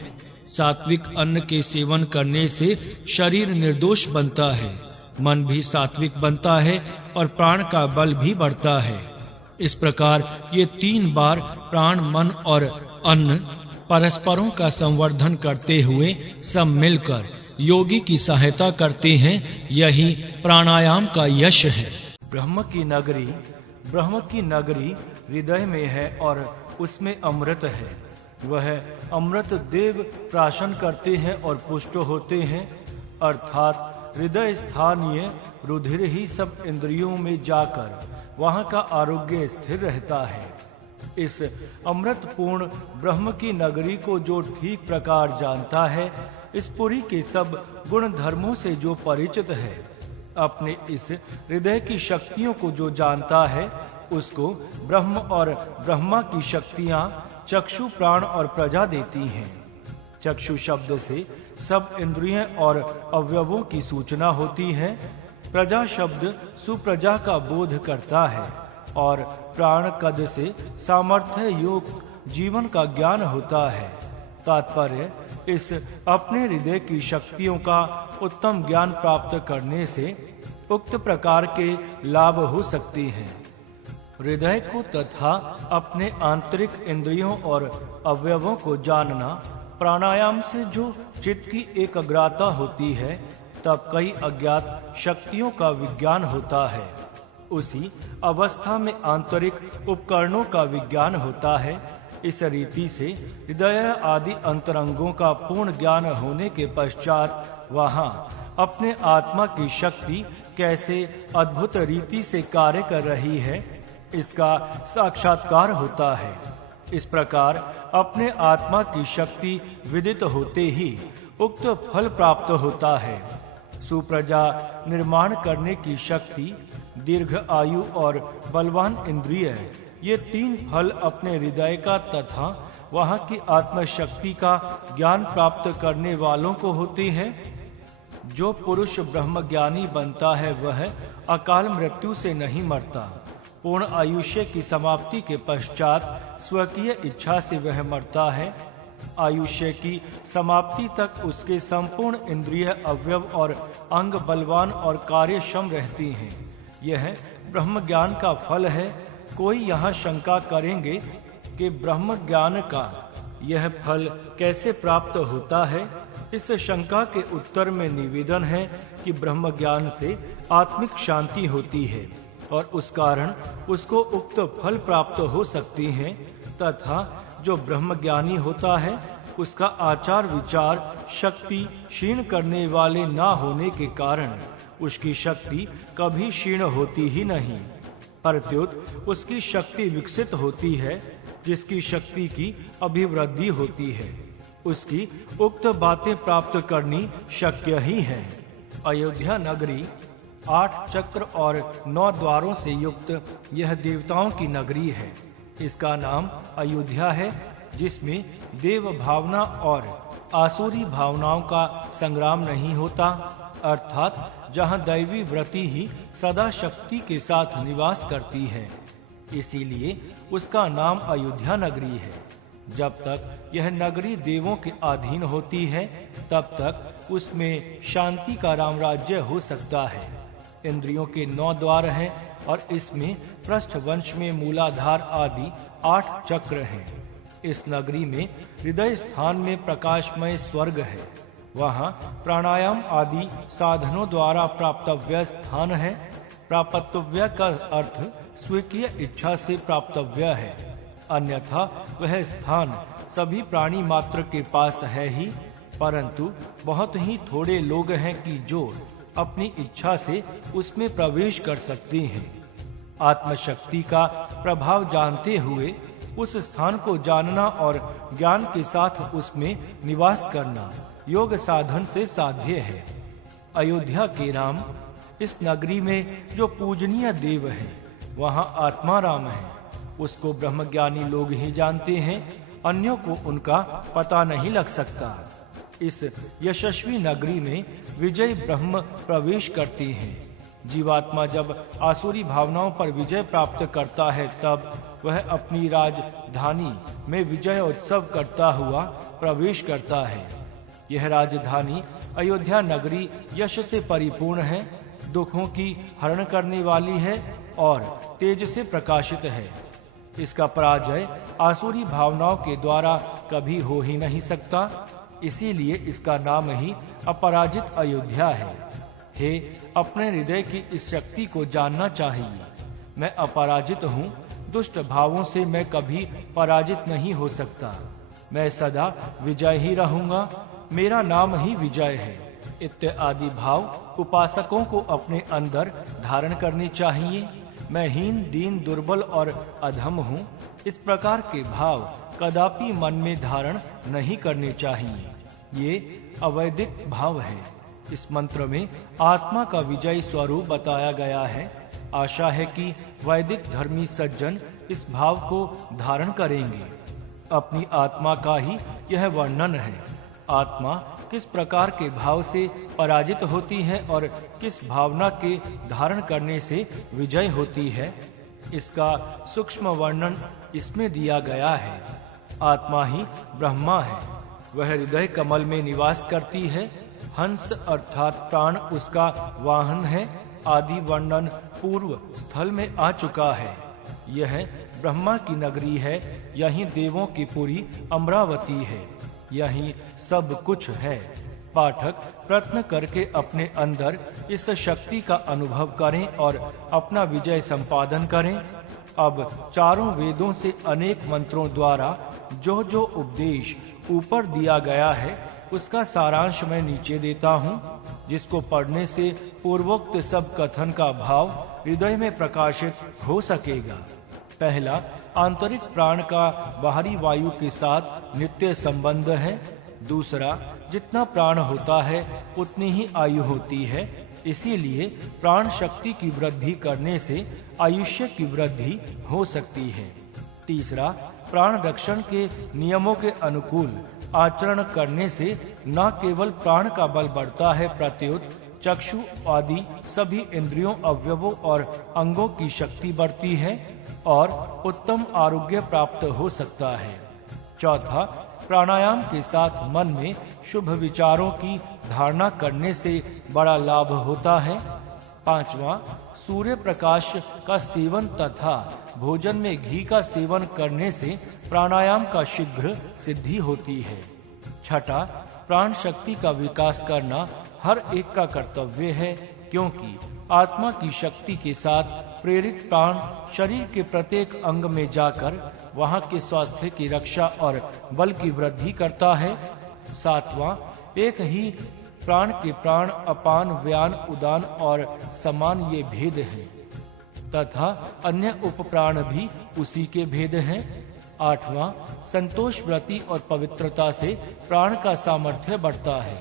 सात्विक अन्न के सेवन करने से शरीर निर्दोष बनता है, मन भी सात्विक बनता है और प्राण का बल भी बढ़ता है। इस प्रकार ये 3 बार प्राण, मन और अन्न परस्परों का संवर्धन करते हुए सब मिलकर योगी की सहायता करते हैं। यही प्राणायाम का यश है। ब्रह्म की नगरी हृदय में है और उसमें अमृत है। वह अमृत देव प्राशन करते हैं और पुष्ट होते हैं, अर्थात हृदय स्थानीय रुधिर ही सब इंद्रियों में जाकर वहाँ का आरोग्य स्थिर रहता है। इस अमृत पूर्ण ब्रह्म की नगरी को जो ठीक प्रकार जानता है, इस पुरी के सब गुण धर्मों से जो परिचित है, अपने इस हृदय की शक्तियों को जो जानता है, उसको ब्रह्म और ब्रह्मा की शक्तियां चक्षु, प्राण और प्रजा देती हैं। चक्षु शब्द से सब इंद्रियां और अवयवों की सूचना होती है। प्रजा शब्द सुप्रजा का बोध करता है और प्राण कद से सामर्थ्य युक्त जीवन का ज्ञान होता है। तात्पर्य इस अपने हृदय की शक्तियों का उत्तम ज्ञान प्राप्त करने से उक्त प्रकार के लाभ हो सकते हैं। हृदय को तथा अपने आंतरिक इंद्रियों और अवयवों को जानना, प्राणायाम से जो चित्त की एकाग्रता होती है, तब कई अज्ञात शक्तियों का विज्ञान होता है। उसी अवस्था में आंतरिक उपकरणों का विज्ञान होता है। इस रीति से हृदय आदि अंतरंगों का पूर्ण ज्ञान होने के पश्चात वहाँ अपने आत्मा की शक्ति कैसे अद्भुत रीति से कार्य कर रही है, इसका साक्षात्कार होता है। इस प्रकार अपने आत्मा की शक्ति विदित होते ही उक्त फल प्राप्त होता है। सुप्रजा निर्माण करने की शक्ति, दीर्घ आयु और बलवान इंद्रिय, ये 3 फल अपने हृदय का तथा वहाँ की आत्मशक्ति का ज्ञान प्राप्त करने वालों को होते हैं। जो पुरुष ब्रह्मज्ञानी बनता है वह अकाल मृत्यु से नहीं मरता। पूर्ण आयुष्य की समाप्ति के पश्चात स्वकीय इच्छा से वह मरता है। आयुष्य की समाप्ति तक उसके संपूर्ण इंद्रिय, अवयव और अंग बलवान और कार्यक्षम रहती हैं। यह ब्रह्म ज्ञान का फल है। कोई यहाँ शंका करेंगे कि ब्रह्म ज्ञान का यह फल कैसे प्राप्त होता है। इस शंका के उत्तर में निवेदन है कि ब्रह्म ज्ञान से आत्मिक शांति होती है और उस कारण उसको उक्त फल प्राप्त हो सकती है, तथा जो ब्रह्मज्ञानी होता है उसका आचार विचार शक्ति क्षीण करने वाले ना होने के कारण उसकी शक्ति कभी क्षीण होती ही नहीं, प्रत्युत उसकी शक्ति विकसित होती है। जिसकी शक्ति की अभिवृद्धि होती है उसकी उक्त बातें प्राप्त करनी शक्य ही है। अयोध्या नगरी 8 चक्र और 9 द्वारों से युक्त यह देवताओं की नगरी है। इसका नाम अयोध्या है, जिसमें देव भावना और आसुरी भावनाओं का संग्राम नहीं होता, अर्थात जहाँ दैवी वृत्ति ही सदा शक्ति के साथ निवास करती है। इसीलिए उसका नाम अयोध्या नगरी है। जब तक यह नगरी देवों के अधीन होती है तब तक उसमें शांति का रामराज्य हो सकता है। इंद्रियों के 9 द्वार हैं और इसमें पृष्ठ वंश में मूलाधार आदि 8 चक्र हैं। इस नगरी में हृदय स्थान में प्रकाशमय स्वर्ग है। वहाँ प्राणायाम आदि साधनों द्वारा प्राप्तव्य स्थान है। प्राप्तव्य का अर्थ स्वीकीय इच्छा से प्राप्तव्य है, अन्यथा वह स्थान सभी प्राणी मात्र के पास है ही, परंतु बहुत ही थोड़े लोग हैं कि जो अपनी इच्छा से उसमें प्रवेश कर सकते हैं। आत्मशक्ति का प्रभाव जानते हुए उस स्थान को जानना और ज्ञान के साथ उसमें निवास करना योग साधन से साध्य है। अयोध्या के राम, इस नगरी में जो पूजनीय देव है वहाँ आत्मा राम है। उसको ब्रह्मज्ञानी लोग ही जानते हैं, अन्यों को उनका पता नहीं लग सकता। इस यशस्वी नगरी में विजय ब्रह्म प्रवेश करते हैं। जीवात्मा जब आसुरी भावनाओं पर विजय प्राप्त करता है तब वह अपनी राजधानी में विजय उत्सव करता हुआ प्रवेश करता है। यह राजधानी अयोध्या नगरी यश से परिपूर्ण है, दुखों की हरण करने वाली है और तेज से प्रकाशित है। इसका पराजय आसुरी भावनाओं के द्वारा कभी हो ही नहीं सकता, इसीलिए इसका नाम ही अपराजित अयोध्या है। हे, अपने हृदय की इस शक्ति को जानना चाहिए। मैं अपराजित हूँ, दुष्ट भावों से मैं कभी पराजित नहीं हो सकता। मैं सदा विजय ही रहूंगा, मेरा नाम ही विजय है। इत्यादि भाव उपासकों को अपने अंदर धारण करने चाहिए। मैं हीन, दीन, दुर्बल और अधम हूँ, इस प्रकार के भाव कदापि मन में धारण नहीं करने चाहिए। ये अवैदिक भाव है। इस मंत्र में आत्मा का विजय स्वरूप बताया गया है। आशा है कि वैदिक धर्मी सज्जन इस भाव को धारण करेंगे। अपनी आत्मा का ही यह वर्णन है। आत्मा किस प्रकार के भाव से पराजित होती है और किस भावना के धारण करने से विजय होती है, इसका सूक्ष्म वर्णन इसमें दिया गया है। आत्मा ही ब्रह्मा है। वह हृदय कमल में निवास करती है। हंस अर्थात प्राण उसका वाहन है। आदि वर्णन पूर्व स्थल में आ चुका है। यह ब्रह्मा की नगरी है। यही देवों की पुरी अमरावती है। यही सब कुछ है। पाठक प्रयत्न करके अपने अंदर इस शक्ति का अनुभव करें और अपना विजय संपादन करें। अब चारों वेदों से अनेक मंत्रों द्वारा जो जो उपदेश ऊपर दिया गया है उसका सारांश मैं नीचे देता हूँ, जिसको पढ़ने से पूर्वोक्त सब कथन का भाव हृदय में प्रकाशित हो सकेगा। पहला, आंतरिक प्राण का बाहरी वायु के साथ नित्य संबंध है। दूसरा, जितना प्राण होता है उतनी ही आयु होती है, इसीलिए प्राण शक्ति की वृद्धि करने से आयुष्य की वृद्धि हो सकती है। तीसरा, प्राण रक्षण के नियमों के अनुकूल आचरण करने से न केवल प्राण का बल बढ़ता है, प्रत्युत चक्षु आदि सभी इंद्रियों, अवयवों और अंगों की शक्ति बढ़ती है और उत्तम आरोग्य प्राप्त हो सकता है। चौथा, प्राणायाम के साथ मन में शुभ विचारों की धारणा करने से बड़ा लाभ होता है। पांचवा, सूर्य प्रकाश का सेवन तथा भोजन में घी का सेवन करने से प्राणायाम का शीघ्र सिद्धि होती है। छठा, प्राण शक्ति का विकास करना हर एक का कर्तव्य है, क्योंकि आत्मा की शक्ति के साथ प्रेरित प्राण शरीर के प्रत्येक अंग में जाकर वहां के स्वास्थ्य की रक्षा और बल की वृद्धि करता है। सातवां, एक ही प्राण के प्राण अपान, व्यान, उदान और समान ये भेद हैं तथा अन्य उपप्राण भी उसी के भेद हैं। आठवां, संतोष, व्रति और पवित्रता से प्राण का सामर्थ्य बढ़ता है।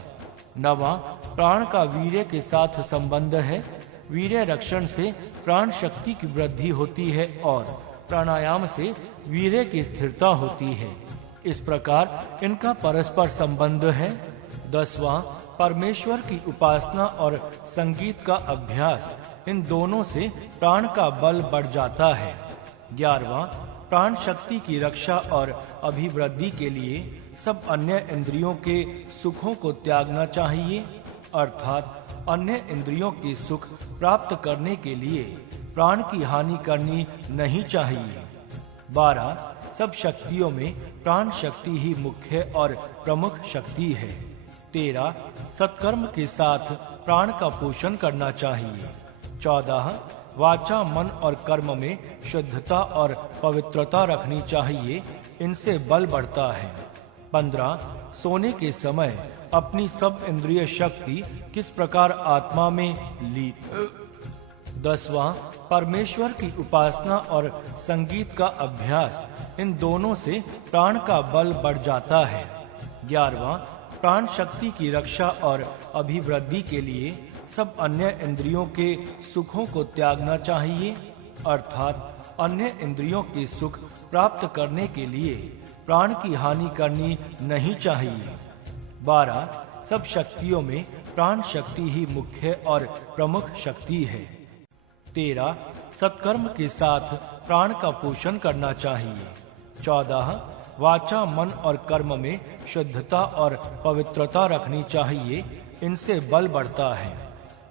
नवां, प्राण का वीर्य के साथ संबंध है। वीर्य रक्षण से प्राण शक्ति की वृद्धि होती है और प्राणायाम से वीर्य की स्थिरता होती है। इस प्रकार इनका परस्पर संबंध है। 10वां, परमेश्वर की उपासना और संगीत का अभ्यास, इन दोनों से प्राण का बल बढ़ जाता है। 11वां, प्राण शक्ति की रक्षा और अभिवृद्धि के लिए सब अन्य इंद्रियों के सुखों को त्यागना चाहिए, अर्थात अन्य इंद्रियों के सुख प्राप्त करने के लिए प्राण की हानि करनी नहीं चाहिए। 12, सब शक्तियों में प्राण शक्ति ही मुख्य और प्रमुख शक्ति है। 13, सत्कर्म के साथ प्राण का पोषण करना चाहिए। 14, वाचा, मन और कर्म में शुद्धता और पवित्रता रखनी चाहिए, इनसे बल बढ़ता है। 15, सोने के समय अपनी सब इंद्रिय शक्ति किस प्रकार आत्मा में ली। 10वां, परमेश्वर की उपासना और संगीत का अभ्यास, इन दोनों से प्राण का बल बढ़ जाता है। 11वां, प्राण शक्ति की रक्षा और अभिवृद्धि के लिए सब अन्य इंद्रियों के सुखों को त्यागना चाहिए, अर्थात अन्य इंद्रियों के सुख प्राप्त करने के लिए प्राण की हानि करनी नहीं चाहिए। 12, सब शक्तियों में प्राण शक्ति ही मुख्य और प्रमुख शक्ति है। 13, सत्कर्म के साथ प्राण का पोषण करना चाहिए। 14, वाचा, मन और कर्म में शुद्धता और पवित्रता रखनी चाहिए, इनसे बल बढ़ता है।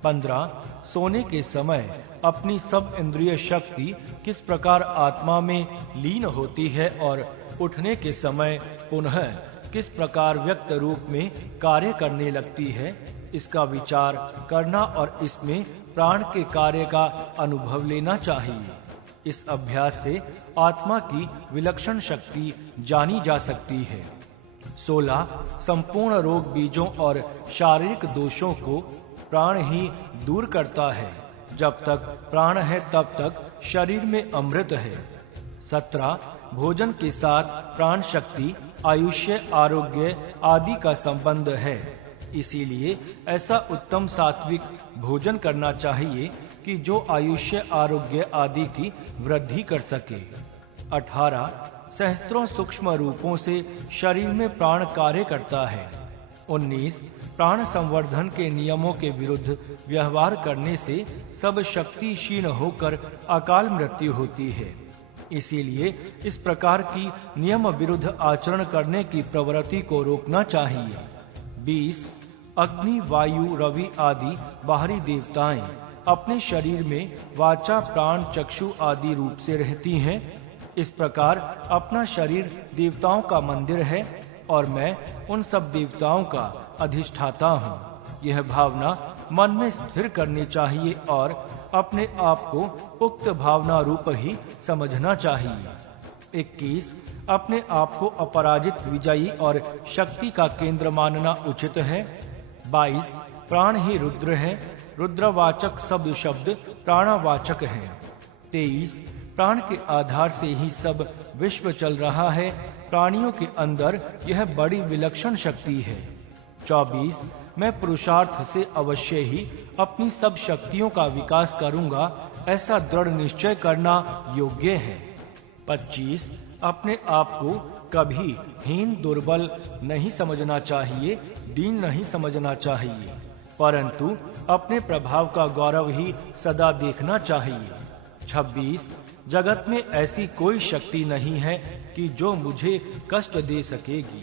15, सोने के समय अपनी सब इंद्रिय शक्ति किस प्रकार आत्मा में लीन होती है और उठने के समय पुनः किस प्रकार व्यक्त रूप में कार्य करने लगती है, इसका विचार करना और इसमें प्राण के कार्य का अनुभव लेना चाहिए। इस अभ्यास से आत्मा की विलक्षण शक्ति जानी जा सकती है। 16, संपूर्ण रोग बीजों और शारीरिक दोषों को प्राण ही दूर करता है। जब तक प्राण है तब तक शरीर में अमृत है। 17, भोजन के साथ प्राण शक्ति, आयुष्य, आरोग्य आदि का संबंध है, इसीलिए ऐसा उत्तम सात्विक भोजन करना चाहिए कि जो आयुष्य, आरोग्य आदि की वृद्धि कर सके। 18, सहस्त्रों सूक्ष्म रूपों से शरीर में प्राण कार्य करता है। 19, प्राण संवर्धन के नियमों के विरुद्ध व्यवहार करने से सब शक्ति क्षीण होकर अकाल मृत्यु होती है, इसीलिए इस प्रकार की नियम विरुद्ध आचरण करने की प्रवृत्ति को रोकना चाहिए। 20, अग्नि, वायु, रवि आदि बाहरी देवताएं अपने शरीर में वाचा, प्राण, चक्षु आदि रूप से रहती हैं। इस प्रकार अपना शरीर देवताओं का मंदिर है और मैं उन सब देवताओं का अधिष्ठाता हूँ। यह भावना मन में स्थिर करनी चाहिए और अपने आप को उक्त भावना रूप ही समझना चाहिए। 21, अपने आप को अपराजित, विजयी और शक्ति का केंद्र मानना उचित है। 22, प्राण ही रुद्र है, रुद्रवाचक सब शब्द प्राणवाचक हैं। 23, प्राण के आधार से ही सब विश्व चल रहा है। प्राणियों के अंदर यह बड़ी विलक्षण शक्ति है। 24 मैं पुरुषार्थ से अवश्य ही अपनी सब शक्तियों का विकास करूंगा, ऐसा दृढ़ निश्चय करना योग्य है। 25 अपने आप को कभी हीन दुर्बल नहीं समझना चाहिए, दीन नहीं समझना चाहिए, परंतु अपने प्रभाव का गौरव ही सदा देखना चाहिए। 26 जगत में ऐसी कोई शक्ति नहीं है कि जो मुझे कष्ट दे सकेगी।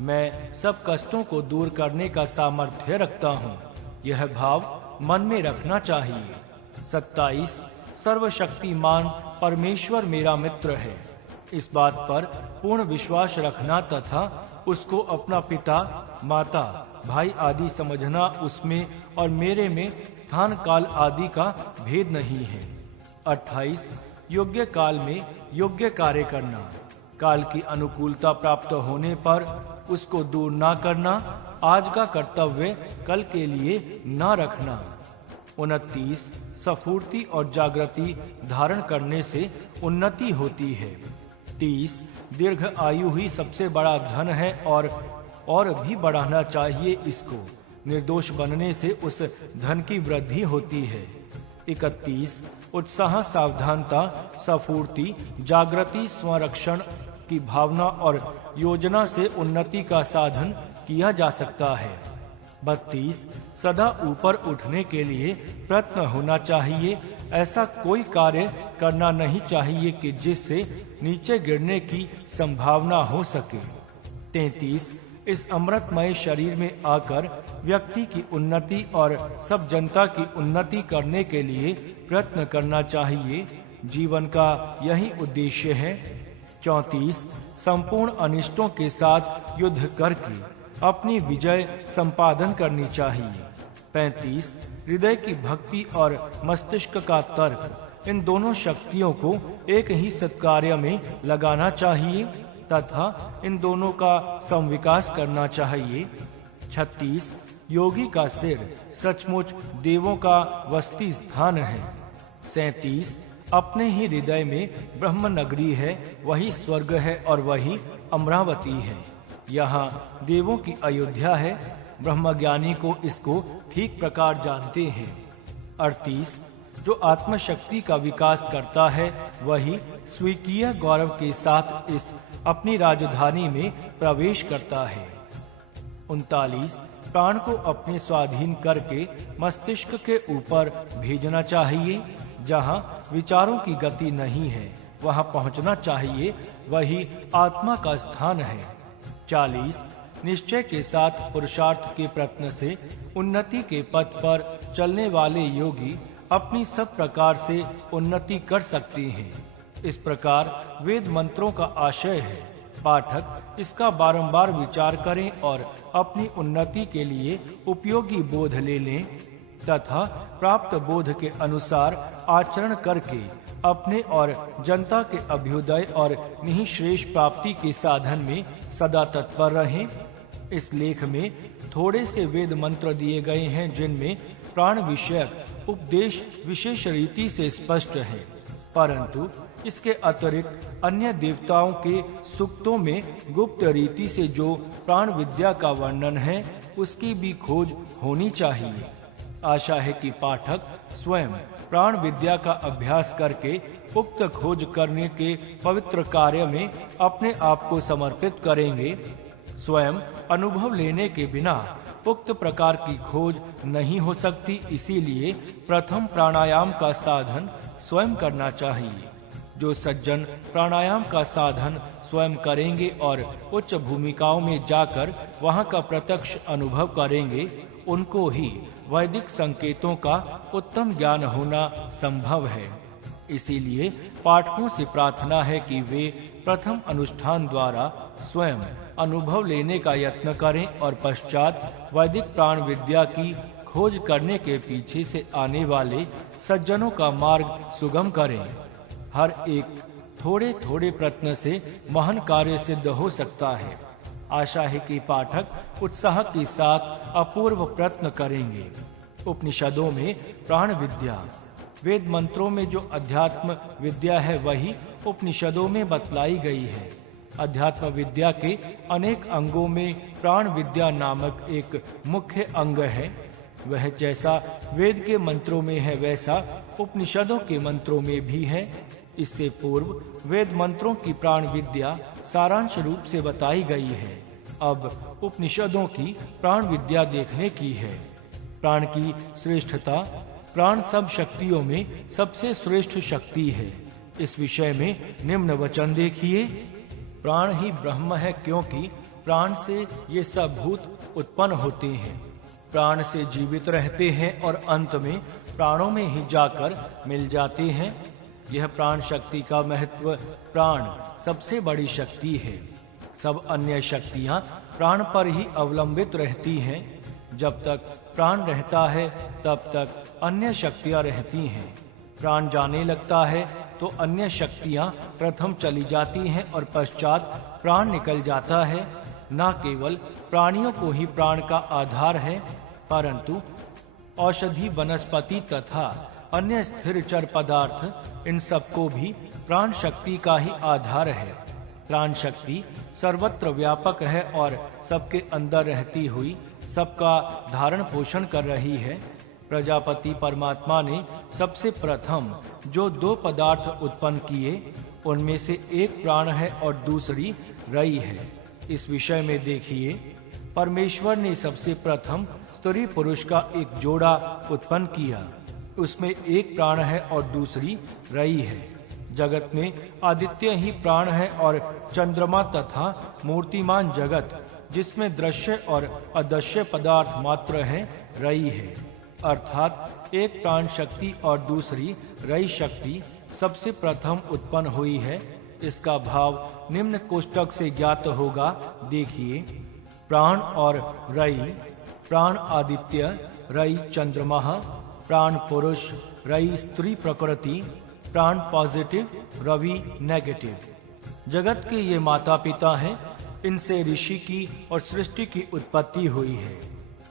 मैं सब कष्टों को दूर करने का सामर्थ्य रखता हूँ, यह भाव मन में रखना चाहिए। 27 सर्वशक्तिमान परमेश्वर मेरा मित्र है। इस बात पर पूर्ण विश्वास रखना तथा उसको अपना पिता, माता, भाई आदि समझना, उसमें और मेरे में स्थान काल आदि का भेद नहीं है। 28 योग्य काल में योग्य कार्य करना, काल की अनुकूलता प्राप्त होने पर उसको दूर ना करना, आज का कर्तव्य कल के लिए ना रखना। 29 स्फूर्ति और जागृति धारण करने से उन्नति होती है। 30 दीर्घ आयु ही सबसे बड़ा धन है और भी बढ़ाना चाहिए इसको। निर्दोष बनने से उस धन की वृद्धि होती है। 31 उत्साह, सावधानता, स्फूर्ति, जागृति, स्वरक्षण की भावना और योजना से उन्नति का साधन किया जा सकता है। 32 सदा ऊपर उठने के लिए प्रयत्न होना चाहिए, ऐसा कोई कार्य करना नहीं चाहिए कि जिससे नीचे गिरने की संभावना हो सके। 33 इस अमृतमय शरीर में आकर व्यक्ति की उन्नति और सब जनता की उन्नति करने के लिए प्रयत्न करना चाहिए। जीवन का यही उद्देश्य है। 34 संपूर्ण अनिष्टों के साथ युद्ध करके अपनी विजय संपादन करनी चाहिए। 35 हृदय की भक्ति और मस्तिष्क का तर्क, इन दोनों शक्तियों को एक ही सत्कार्य में लगाना चाहिए तथा इन दोनों का समविकास करना चाहिए। 36 योगी का सिर सचमुच देवों का वसती स्थान है। 37 अपने ही हृदय में ब्रह्म नगरी है, वही स्वर्ग है और वही अमरावती है। यहाँ देवों की अयोध्या है। ब्रह्मज्ञानी को इसको ठीक प्रकार जानते हैं। 38 जो आत्मशक्ति का विकास करता है वही स्वीकीय गौरव के साथ इस अपनी राजधानी में प्रवेश करता है। 39 प्राण को अपने स्वाधीन करके मस्तिष्क के ऊपर भेजना चाहिए। जहाँ विचारों की गति नहीं है वहाँ पहुँचना चाहिए, वही आत्मा का स्थान है। 40 निश्चय के साथ पुरुषार्थ के प्रयत्न से उन्नति के पथ पर चलने वाले योगी अपनी सब प्रकार से उन्नति कर सकते हैं। इस प्रकार वेद मंत्रों का आशय है। पाठक इसका बारंबार विचार करें और अपनी उन्नति के लिए उपयोगी बोध ले लें तथा प्राप्त बोध के अनुसार आचरण करके अपने और जनता के अभ्युदय और निःश्रेष प्राप्ति के साधन में सदा तत्पर रहें। इस लेख में थोड़े से वेद मंत्र दिए गए हैं जिनमें प्राण विषयक उपदेश विशेष रीति से स्पष्ट है, परंतु इसके अतिरिक्त अन्य देवताओं के सूक्तों में गुप्त रीति से जो प्राण विद्या का वर्णन है उसकी भी खोज होनी चाहिए। आशा है कि पाठक स्वयं प्राण विद्या का अभ्यास करके उक्त खोज करने के पवित्र कार्य में अपने आप को समर्पित करेंगे। स्वयं अनुभव लेने के बिना उक्त प्रकार की खोज नहीं हो सकती, इसीलिए प्रथम प्राणायाम का साधन स्वयं करना चाहिए। जो सज्जन प्राणायाम का साधन स्वयं करेंगे और उच्च भूमिकाओं में जाकर वहां का प्रत्यक्ष अनुभव करेंगे, उनको ही वैदिक संकेतों का उत्तम ज्ञान होना संभव है। इसीलिए पाठकों से प्रार्थना है कि वे प्रथम अनुष्ठान द्वारा स्वयं अनुभव लेने का यत्न करें और पश्चात वैदिक प्राण विद्या की खोज करने के पीछे से आने वाले सज्जनों का मार्ग सुगम करें। हर एक थोड़े थोड़े प्रयत्न से महान कार्य सिद्ध हो सकता है। आशा है कि पाठक उत्साह के साथ अपूर्व प्रयत्न करेंगे। उपनिषदों में प्राण विद्या, वेद मंत्रों में जो अध्यात्म विद्या है वही उपनिषदों में बतलाई गई है। अध्यात्म विद्या के अनेक अंगों में प्राण विद्या नामक एक मुख्य अंग है। वह जैसा वेद के मंत्रों में है वैसा उपनिषदों के मंत्रों में भी है। इससे पूर्व वेद मंत्रों की प्राण विद्या सारांश रूप से बताई गई है। अब उपनिषदों की प्राण विद्या देखने की है। प्राण की श्रेष्ठता। प्राण सब शक्तियों में सबसे श्रेष्ठ शक्ति है। इस विषय में निम्न वचन देखिए। प्राण ही ब्रह्म है, क्योंकि प्राण से ये सब भूत उत्पन्न होते हैं। प्राण से जीवित रहते हैं और अंत में प्राणों में ही जाकर मिल जाते हैं। यह प्राण शक्ति का महत्व। प्राण सबसे बड़ी शक्ति है। सब अन्य शक्तियां प्राण पर ही अवलंबित रहती हैं। जब तक प्राण रहता है तब तक अन्य शक्तियां रहती हैं। प्राण जाने लगता है तो अन्य शक्तियां प्रथम चली जाती हैं और पश्चात प्राण निकल जाता है। न केवल प्राणियों को ही प्राण का आधार है, परंतु औषधि, वनस्पति तथा अन्य स्थिर चर पदार्थ, इन सबको भी प्राण शक्ति का ही आधार है। प्राण शक्ति सर्वत्र व्यापक है और सबके अंदर रहती हुई सबका धारण पोषण कर रही है। प्रजापति परमात्मा ने सबसे प्रथम जो दो पदार्थ उत्पन्न किए, उनमें से एक प्राण है और दूसरी रई है। इस विषय में देखिए, परमेश्वर ने सबसे प्रथम स्त्री पुरुष का एक जोड़ा उत्पन्न किया। उसमें एक प्राण है और दूसरी रई है। जगत में आदित्य ही प्राण है और चंद्रमा तथा मूर्तिमान जगत, जिसमें दृश्य और अदृश्य पदार्थ मात्र हैं, रई है। अर्थात एक प्राण शक्ति और दूसरी रई शक्ति सबसे प्रथम उत्पन्न हुई है। इसका भाव निम्न कोष्टक से ज्ञात होगा। देखिए, प्राण और रई। प्राण आदित्य, रई चंद्रमा। प्राण पुरुष, रई स्त्री प्रकृति। प्राण पॉजिटिव, रवि नेगेटिव। जगत के ये माता पिता हैं। इनसे ऋषि की और सृष्टि की उत्पत्ति हुई है।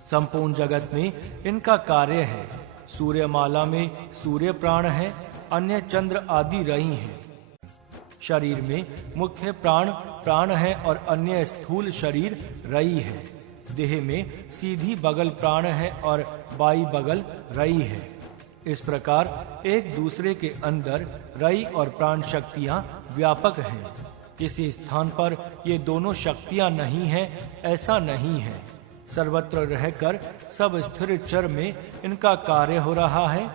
संपूर्ण जगत में इनका कार्य है। सूर्यमाला में सूर्य प्राण है, अन्य चंद्र आदि रई हैं। शरीर में मुख्य प्राण प्राण है और अन्य स्थूल शरीर रई है। देह में सीधी बगल प्राण है और बाई बगल रई है। इस प्रकार एक दूसरे के अंदर रई और प्राण शक्तियां व्यापक हैं। किसी स्थान पर ये दोनों शक्तियां नहीं हैं, ऐसा नहीं है। सर्वत्र रहकर सब स्थिर चर में इनका कार्य हो रहा है।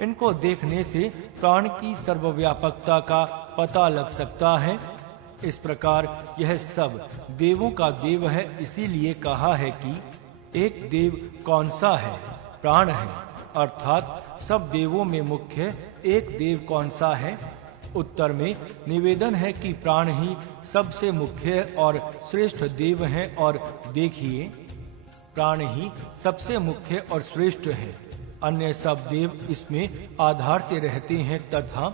इनको देखने से प्राण की सर्वव्यापकता का पता लग सकता है। इस प्रकार यह सब देवों का देव है। इसीलिए कहा है कि एक देव कौन सा है? प्राण है। अर्थात सब देवों में मुख्य एक देव कौन सा है? उत्तर में निवेदन है कि प्राण ही सबसे मुख्य और श्रेष्ठ देव है। और देखिए, प्राण ही सबसे मुख्य और श्रेष्ठ है। अन्य सब देव इसमें आधार से रहते हैं तथा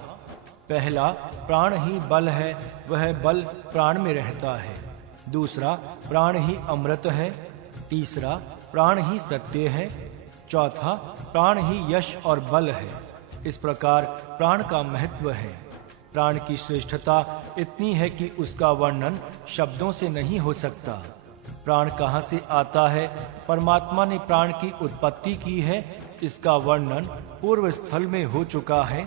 पहला प्राण ही बल है, वह बल प्राण में रहता है। दूसरा प्राण ही अमृत है। तीसरा प्राण ही सत्य है। चौथा प्राण ही यश और बल है। इस प्रकार प्राण का महत्व है। प्राण की श्रेष्ठता इतनी है कि उसका वर्णन शब्दों से नहीं हो सकता। प्राण कहाँ से आता है? परमात्मा ने प्राण की उत्पत्ति की है। इसका वर्णन पूर्व स्थल में हो चुका है।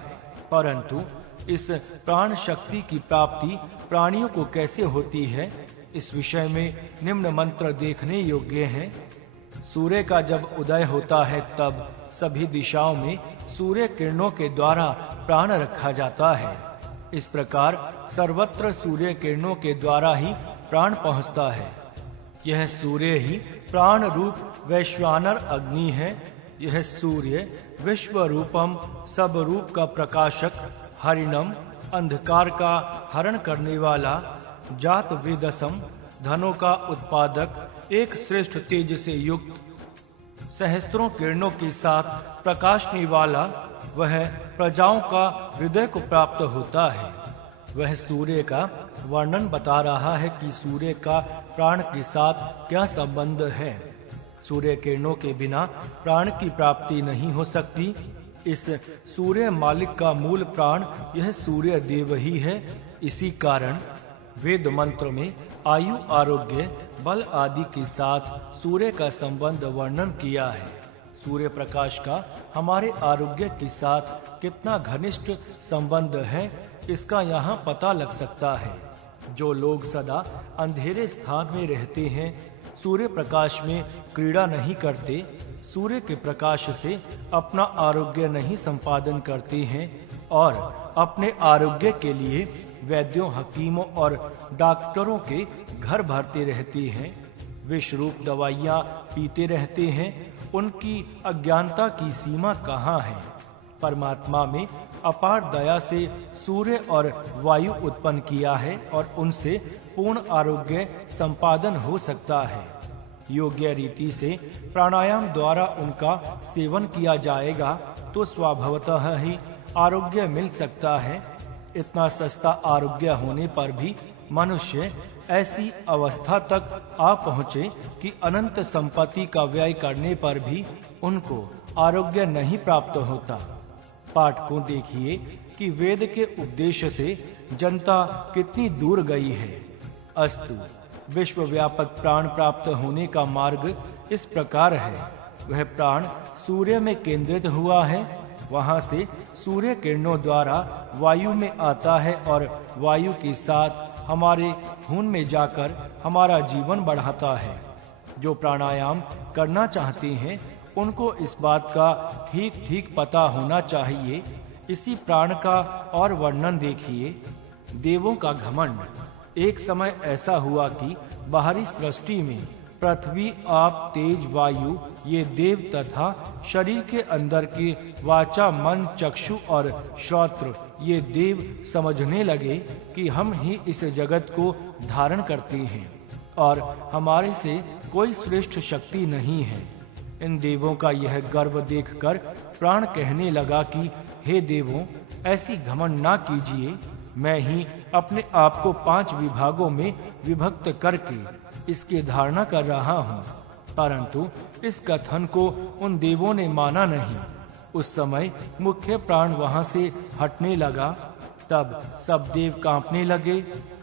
परंतु इस प्राण शक्ति की प्राप्ति प्राणियों को कैसे होती है, इस विषय में निम्न मंत्र देखने योग्य हैं। सूर्य का जब उदय होता है तब सभी दिशाओं में सूर्य किरणों के द्वारा प्राण रखा जाता है। इस प्रकार सर्वत्र सूर्य किरणों के द्वारा ही प्राण पहुंचता है। यह सूर्य ही प्राण रूप वैश्वानर अग्नि है। यह सूर्य विश्व रूपम, सब रूप का प्रकाशक, हरिणम, अंधकार का हरण करने वाला, जात वेदसम, धनों का उत्पादक, एक श्रेष्ठ तेज से युक्त, सहस्त्रों किरणों के साथ प्रकाशने वाला, वह प्रजाओं का हृदय को प्राप्त होता है। वह सूर्य का वर्णन बता रहा है कि सूर्य का प्राण के साथ क्या संबंध है। सूर्य किरणों के बिना प्राण की प्राप्ति नहीं हो सकती। इस सूर्य मालिक का मूल प्राण यह सूर्य देव ही है। इसी कारण वेद मंत्र में आयु, आरोग्य, बल आदि के साथ सूर्य का संबंध वर्णन किया है। सूर्य प्रकाश का हमारे आरोग्य के साथ कितना घनिष्ठ संबंध है, इसका यहाँ पता लग सकता है। जो लोग सदा अंधेरे स्थान में रहते हैं, सूर्य प्रकाश में क्रीड़ा नहीं करते, सूर्य के प्रकाश से अपना आरोग्य नहीं संपादन करते हैं और अपने आरोग्य के लिए वैद्यों, हकीमों और डॉक्टरों के घर भरते रहते हैं, विष रूप दवाइयाँ पीते रहते हैं, उनकी अज्ञानता की सीमा कहाँ है। परमात्मा में अपार दया से सूर्य और वायु उत्पन्न किया है और उनसे पूर्ण आरोग्य संपादन हो सकता है। योग्य रीति से प्राणायाम द्वारा उनका सेवन किया जाएगा तो स्वभावतः ही आरोग्य मिल सकता है। इतना सस्ता आरोग्य होने पर भी मनुष्य ऐसी अवस्था तक आ पहुँचे कि अनंत संपत्ति का व्यय करने पर भी उनको आरोग्य नहीं प्राप्त होता। पाठकों, देखिए कि वेद के उपदेश से जनता कितनी दूर गई है। अस्तु, विश्वव्यापक प्राण प्राप्त होने का मार्ग इस प्रकार है। वह प्राण सूर्य में केंद्रित हुआ है, वहां से सूर्य किरणों द्वारा वायु में आता है और वायु के साथ हमारे खून में जाकर हमारा जीवन बढ़ाता है। जो प्राणायाम करना चाहते हैं उनको इस बात का ठीक ठीक पता होना चाहिए। इसी प्राण का और वर्णन देखिए। देवों का घमंड। एक समय ऐसा हुआ कि बाहरी सृष्टि में पृथ्वी, आप, तेज, वायु ये देव तथा शरीर के अंदर के वाचा, मन, चक्षु और श्रोत्र ये देव समझने लगे कि हम ही इस जगत को धारण करते हैं और हमारे से कोई श्रेष्ठ शक्ति नहीं है। इन देवों का यह गर्व देखकर प्राण कहने लगा कि हे देवों, ऐसी घमंड ना कीजिए। मैं ही अपने आप को 5 विभागों में विभक्त करके इसकी धारणा कर रहा हूँ। परंतु इस कथन को उन देवों ने माना नहीं। उस समय मुख्य प्राण वहां से हटने लगा, तब सब देव कांपने लगे।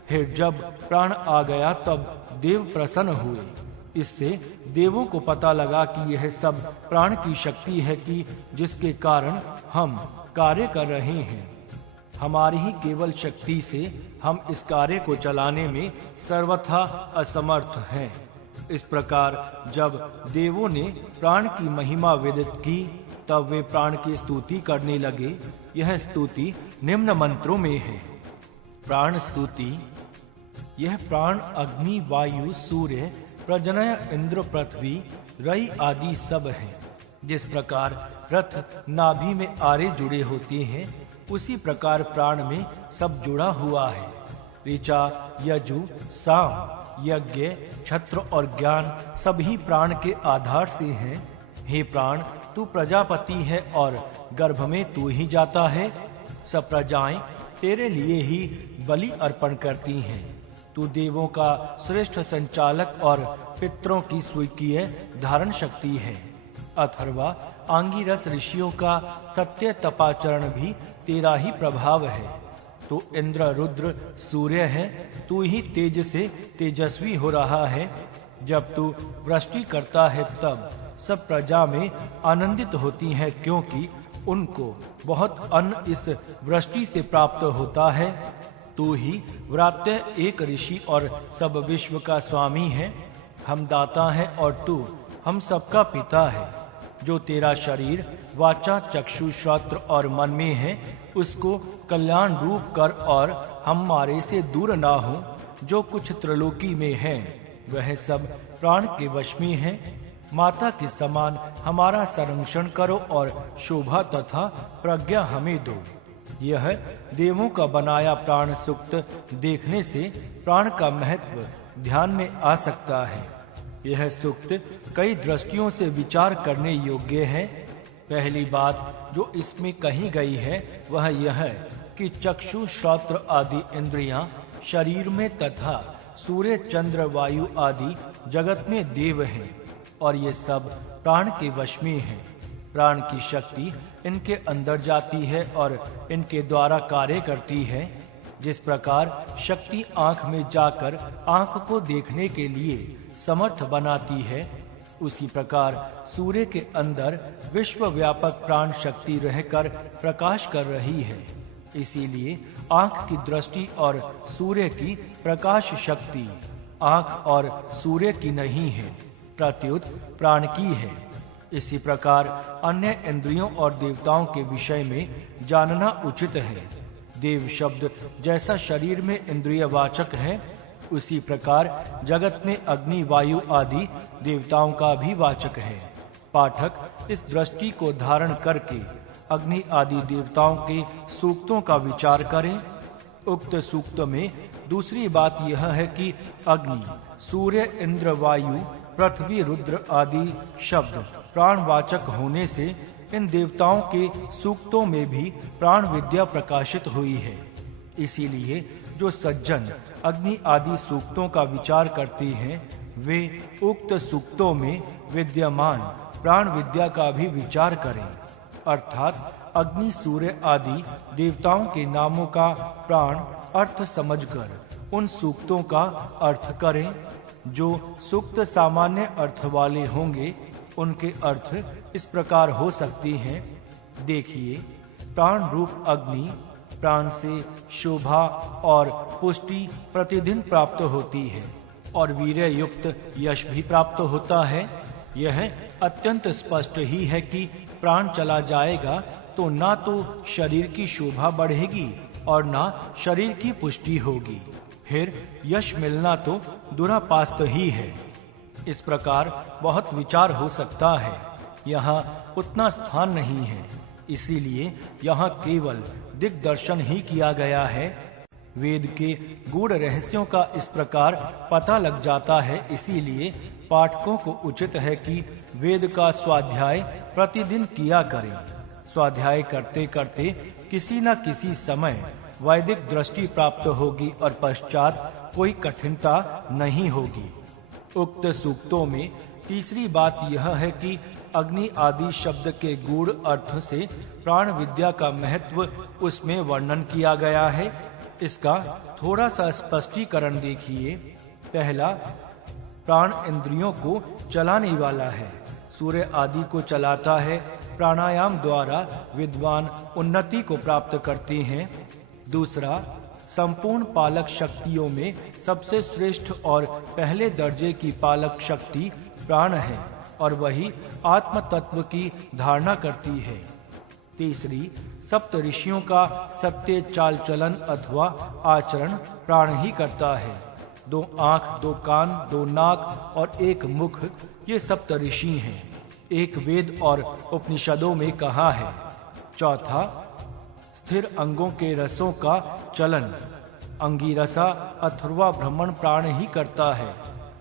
फिर जब प्राण आ गया तब देव प्रसन्न हुए। इससे देवों को पता लगा कि यह सब प्राण की शक्ति है कि जिसके कारण हम कार्य कर रहे हैं। हमारी ही केवल शक्ति से हम इस कार्य को चलाने में सर्वथा असमर्थ हैं। इस प्रकार जब देवों ने प्राण की महिमा विदित की तब वे प्राण की स्तुति करने लगे। यह स्तुति निम्न मंत्रों में है। प्राण स्तुति। यह प्राण अग्नि, वायु, सूर्य, प्रजनय, इंद्र, पृथ्वी, रई आदि सब हैं। जिस प्रकार रथ नाभि में आरे जुड़े होते हैं, उसी प्रकार प्राण में सब जुड़ा हुआ है। ऋचा, यजु, साम, यज्ञ, क्षत्र और ज्ञान सभी प्राण के आधार से हैं। हे प्राण, तू प्रजापति है और गर्भ में तू ही जाता है। सब प्रजाएं तेरे लिए ही बलि अर्पण करती हैं। तू देवों का श्रेष्ठ संचालक और पितरों की स्वीकीय धारण शक्ति है। अथर्वा, आंगिरस ऋषियों का सत्य तपाचरण भी तेरा ही प्रभाव है। तू इंद्र, रुद्र, सूर्य है। तू ही तेज से तेजस्वी हो रहा है। जब तू वृष्टि करता है तब सब प्रजा में आनंदित होती हैं, क्योंकि उनको बहुत अन्न इस वृष्टि से प्राप्त होता है। तू ही व्रात्य, एक ऋषि और सब विश्व का स्वामी है। हम दाता हैं और तू हम सबका पिता है। जो तेरा शरीर, वाचा, चक्षु, श्रोत्र और मन में है, उसको कल्याण रूप कर और हमारे से दूर ना हो। जो कुछ त्रिलोकी में है वह सब प्राण के वश में है। माता के समान हमारा संरक्षण करो और शोभा तथा प्रज्ञा हमें दो। यह देवों का बनाया प्राण सूक्त देखने से प्राण का महत्व ध्यान में आ सकता है। यह सूक्त कई दृष्टियों से विचार करने योग्य है। पहली बात जो इसमें कही गई है वह यह है कि चक्षु, श्रोत्र आदि इंद्रियां शरीर में तथा सूर्य, चंद्र, वायु आदि जगत में देव हैं और ये सब प्राण के वश में हैं। प्राण की शक्ति इनके अंदर जाती है और इनके द्वारा कार्य करती है। जिस प्रकार शक्ति आंख में जाकर आंख को देखने के लिए समर्थ बनाती है, उसी प्रकार सूर्य के अंदर विश्व व्यापक प्राण शक्ति रहकर प्रकाश कर रही है। इसीलिए आंख की दृष्टि और सूर्य की प्रकाश शक्ति आंख और सूर्य की नहीं है, प्रत्युत प्राण की है। इसी प्रकार अन्य इंद्रियों और देवताओं के विषय में जानना उचित है। देव शब्द जैसा शरीर में इंद्रिय वाचक है, उसी प्रकार जगत में अग्नि, वायु आदि देवताओं का भी वाचक है। पाठक इस दृष्टि को धारण करके अग्नि आदि देवताओं के सूक्तों का विचार करें। उक्त सूक्त में दूसरी बात यह है कि अग्नि, सूर्य, इंद्र, वायु, पृथ्वी, रुद्र आदि शब्द प्राणवाचक होने से इन देवताओं के सूक्तों में भी प्राण विद्या प्रकाशित हुई है। इसीलिए जो सज्जन अग्नि आदि सूक्तों का विचार करते हैं, वे उक्त सूक्तों में विद्यमान प्राण विद्या का भी विचार करें। अर्थात अग्नि, सूर्य आदि देवताओं के नामों का प्राण अर्थ समझकर उन सूक्तों का अर्थ करें। जो सूक्त सामान्य अर्थ वाले होंगे, उनके अर्थ इस प्रकार हो सकते हैं। देखिए, प्राण रूप अग्नि, प्राण से शोभा और पुष्टि प्रतिदिन प्राप्त होती है और वीर्य युक्त यश भी प्राप्त होता है। यह अत्यंत स्पष्ट ही है कि प्राण चला जाएगा तो ना तो शरीर की शोभा बढ़ेगी और ना शरीर की पुष्टि होगी, फिर यश मिलना तो दुरापास्त ही है। इस प्रकार बहुत विचार हो सकता है। यहाँ उतना स्थान नहीं है, इसीलिए यहाँ केवल दिग्दर्शन ही किया गया है। वेद के गूढ़ रहस्यों का इस प्रकार पता लग जाता है। इसीलिए पाठकों को उचित है कि वेद का स्वाध्याय प्रतिदिन किया करें। स्वाध्याय करते करते किसी न किसी समय वैदिक दृष्टि प्राप्त होगी और पश्चात कोई कठिनता नहीं होगी। उक्त सूक्तों में तीसरी बात यह है कि अग्नि आदि शब्द के गूढ़ अर्थ से प्राण विद्या का महत्व उसमें वर्णन किया गया है। इसका थोड़ा सा स्पष्टीकरण देखिए। पहला, प्राण इंद्रियों को चलाने वाला है, सूर्य आदि को चलाता है। प्राणायाम द्वारा विद्वान उन्नति को प्राप्त करते हैं। दूसरा, संपूर्ण पालक शक्तियों में सबसे श्रेष्ठ और पहले दर्जे की पालक शक्ति प्राण है और वही आत्म तत्व की धारणा करती है। तीसरी, सप्त ऋषियों का सत्य चाल चलन अथवा आचरण प्राण ही करता है। 2 आंख, 2 कान, 2 नाक और 1 मुख, ये सप्त ऋषि हैं। एक वेद और उपनिषदों में कहा है। चौथा, स्थिर अंगों के रसों का चलन, अंगिरसा अथवा भ्रमण प्राण ही करता है।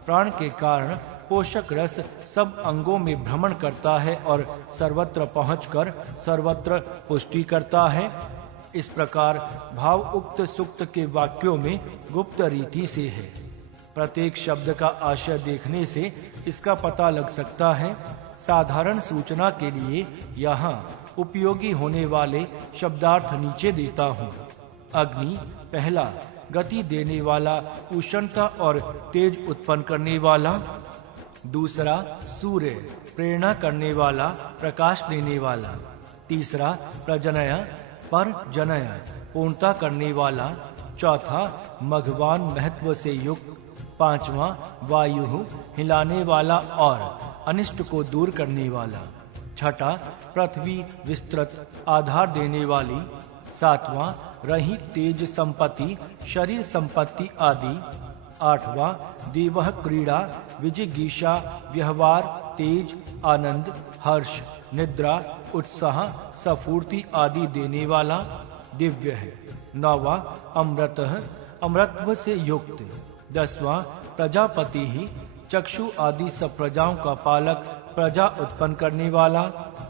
प्राण के कारण पोषक रस सब अंगों में भ्रमण करता है और सर्वत्र पहुंचकर सर्वत्र पुष्टि करता है। इस प्रकार भाव उक्त सूक्त के वाक्यों में गुप्त रीति से है। प्रत्येक शब्द का आशय देखने से इसका पता लग सकता है। साधारण सूचना के लिए यहाँ उपयोगी होने वाले शब्दार्थ नीचे देता हूँ। अग्नि, पहला, गति देने वाला, उष्णता और तेज उत्पन्न करने वाला। दूसरा, सूर्य, प्रेरणा करने वाला, प्रकाश देने वाला। तीसरा, प्रजनय, पर जनय, पूर्णता करने वाला। चौथा, मघवान, महत्व से युक्त। पांचवा, वायु, हिलाने वाला और अनिष्ट को दूर करने वाला। छठा, पृथ्वी, विस्तृत, आधार देने वाली। सातवां, रही, तेज संपत्ति, शरीर संपत्ति आदि। आठवां, देवः, क्रीड़ा, विजिगीषा, व्यवहार, तेज, आनंद, हर्ष, निद्रा, उत्साह, सफूर्ति आदि देने वाला, दिव्य है। नौवां, अमृतः, अमृतत्व से युक्त। 10वां, प्रजापति ही, चक्षु आदि सब प्रजाओं का पालक, प्रजा उत्पन्न करने वाला।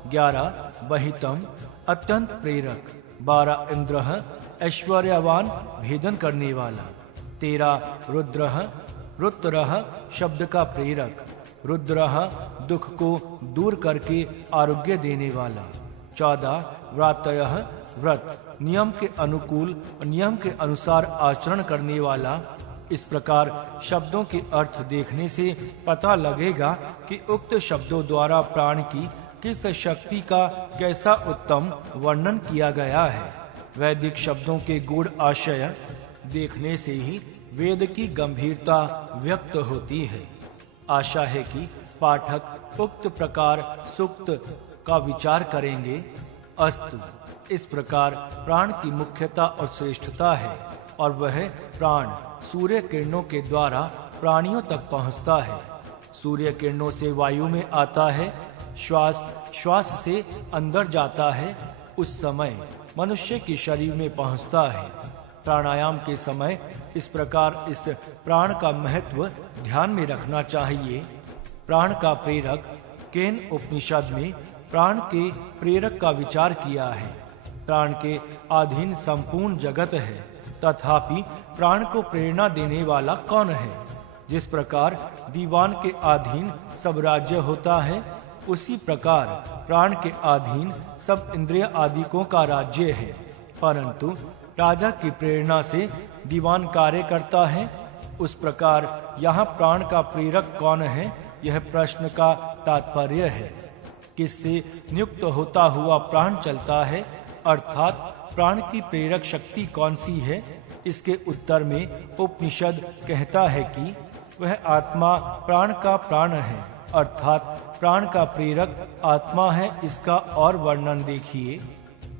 11, वहितम, अत्यंत प्रेरक। 12, इंद्रः, ऐश्वर्यवान, भेदन करने वाला। 13, रुद्रः, रुद्रः, शब्द का प्रेरक। रुद्रः दुख को दूर करके आरोग्य देने वाला। 14 व्रातयः व्रत नियम के अनुकूल नियम के अनुसार आचरण करने वाला। इस प्रकार शब्दों के अर्थ देखने से पता लगेगा कि उक्त शब्दों द्वारा प्राण की किस शक्ति का कैसा उत्तम वर्णन किया गया है। वैदिक शब्दों के गूढ़ आशय देखने से ही वेद की गंभीरता व्यक्त होती है। आशा है कि पाठक उक्त प्रकार सूक्त का विचार करेंगे। अस्तु, इस प्रकार प्राण की मुख्यता और श्रेष्ठता है और वह प्राण सूर्य किरणों के द्वारा प्राणियों तक पहुंचता है। सूर्य किरणों से वायु में आता है, श्वास से अंदर जाता है, उस समय मनुष्य के शरीर में पहुंचता है। प्राणायाम के समय इस प्रकार इस प्राण का महत्व ध्यान में रखना चाहिए। प्राण का प्रेरक केन उपनिषद में प्राण के प्रेरक का विचार किया है। प्राण के अधीन संपूर्ण जगत है, तथापि प्राण को प्रेरणा देने वाला कौन है? जिस प्रकार दीवान के अधीन सब राज्य होता है, उसी प्रकार प्राण के अधीन सब इंद्रिय आदिकों का राज्य है। परंतु राजा की प्रेरणा से दीवान कार्य करता है। उस प्रकार यहाँ प्राण का प्रेरक कौन है, यह प्रश्न का तात्पर्य है। किससे नियुक्त होता हुआ प्राण चलता है, अर्थात प्राण की प्रेरक शक्ति कौन सी है? इसके उत्तर में उपनिषद कहता है कि वह आत्मा प्राण का प्राण है, अर्थात प्राण का प्रेरक आत्मा है। इसका और वर्णन देखिए।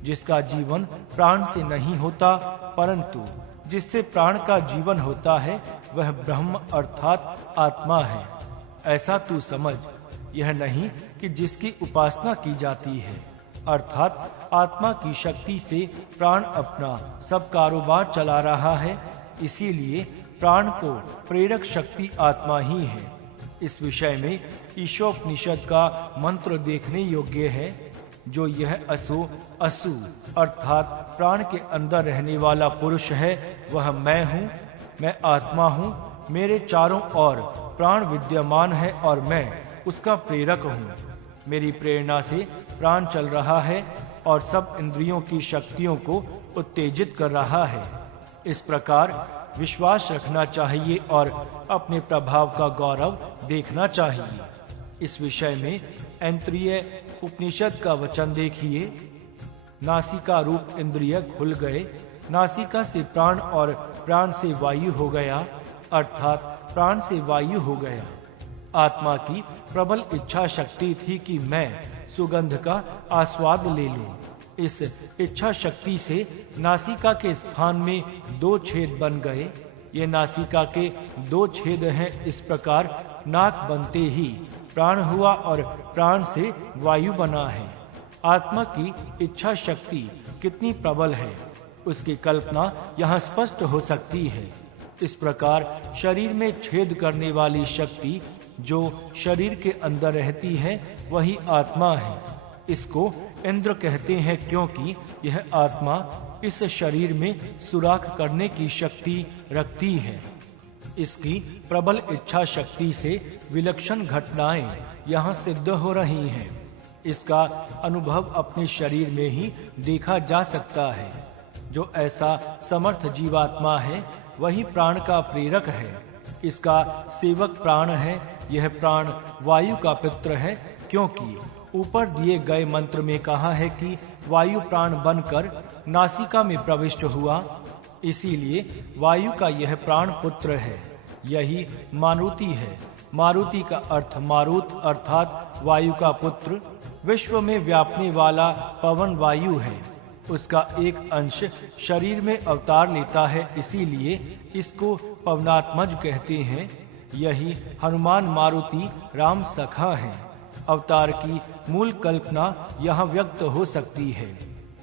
जिसका जीवन प्राण से नहीं होता, परंतु जिससे प्राण का जीवन होता है, वह ब्रह्म अर्थात आत्मा है। ऐसा तू समझ, यह नहीं कि जिसकी उपासना की जाती है, अर्थात आत्मा की शक्ति से प्राण अपना सब कारोबार चला रहा है, इसीलिए प्राण को प्रेरक शक्ति आत्मा ही है। इस विषय में ईशोपनिषद का मंत्र देखने योग्य है, जो यह असु अर्थात प्राण के अंदर रहने वाला पुरुष है, वह मैं हूँ, मैं आत्मा हूँ, मेरे चारों ओर प्राण विद्यमान है और मैं उसका प्रेरक हूँ। मेरी प्रेरणा से प्राण चल रहा है और सब इंद्रियों की शक्तियों को उत्तेजित कर रहा है। इस प्रकार विश्वास रखना चाहिए और अपने प्रभाव का गौरव देखना चाहिए। इस विषय में ऐंत्रिय उपनिषद का वचन देखिए। नासिका रूप इंद्रिय खुल गए, नासिका से प्राण और प्राण से वायु हो गया, अर्थात प्राण से वायु हो गया। आत्मा की प्रबल इच्छा शक्ति थी कि मैं सुगंध का आस्वाद ले लूं। इस इच्छा शक्ति से नासिका के स्थान में 2 छेद बन गए। ये नासिका के 2 छेद हैं। इस प्रकार नाक बनते ही प्राण हुआ और प्राण से वायु बना है। आत्मा की इच्छा शक्ति कितनी प्रबल है, उसकी कल्पना यहाँ स्पष्ट हो सकती है। इस प्रकार शरीर में छेद करने वाली शक्ति जो शरीर के अंदर रहती है, वही आत्मा है। इसको इंद्र कहते हैं क्योंकि यह आत्मा इस शरीर में सुराख करने की शक्ति रखती है। इसकी प्रबल इच्छा शक्ति से विलक्षण घटनाएं यहाँ सिद्ध हो रही हैं। इसका अनुभव अपने शरीर में ही देखा जा सकता है। जो ऐसा समर्थ जीवात्मा है, वही प्राण का प्रेरक है। इसका सेवक प्राण है। यह प्राण वायु का पुत्र है, क्योंकि ऊपर दिए गए मंत्र में कहा है कि वायु प्राण बनकर नासिका में प्रविष्ट हुआ। इसीलिए वायु का यह प्राण पुत्र है। यही मारुति है। मारुति का अर्थ मारुत अर्थात वायु का पुत्र। विश्व में व्यापने वाला पवन वायु है। उसका एक अंश शरीर में अवतार लेता है, इसीलिए इसको पवनात्मज कहते हैं। यही हनुमान मारुति राम सखा है। अवतार की मूल कल्पना यहाँ व्यक्त हो सकती है।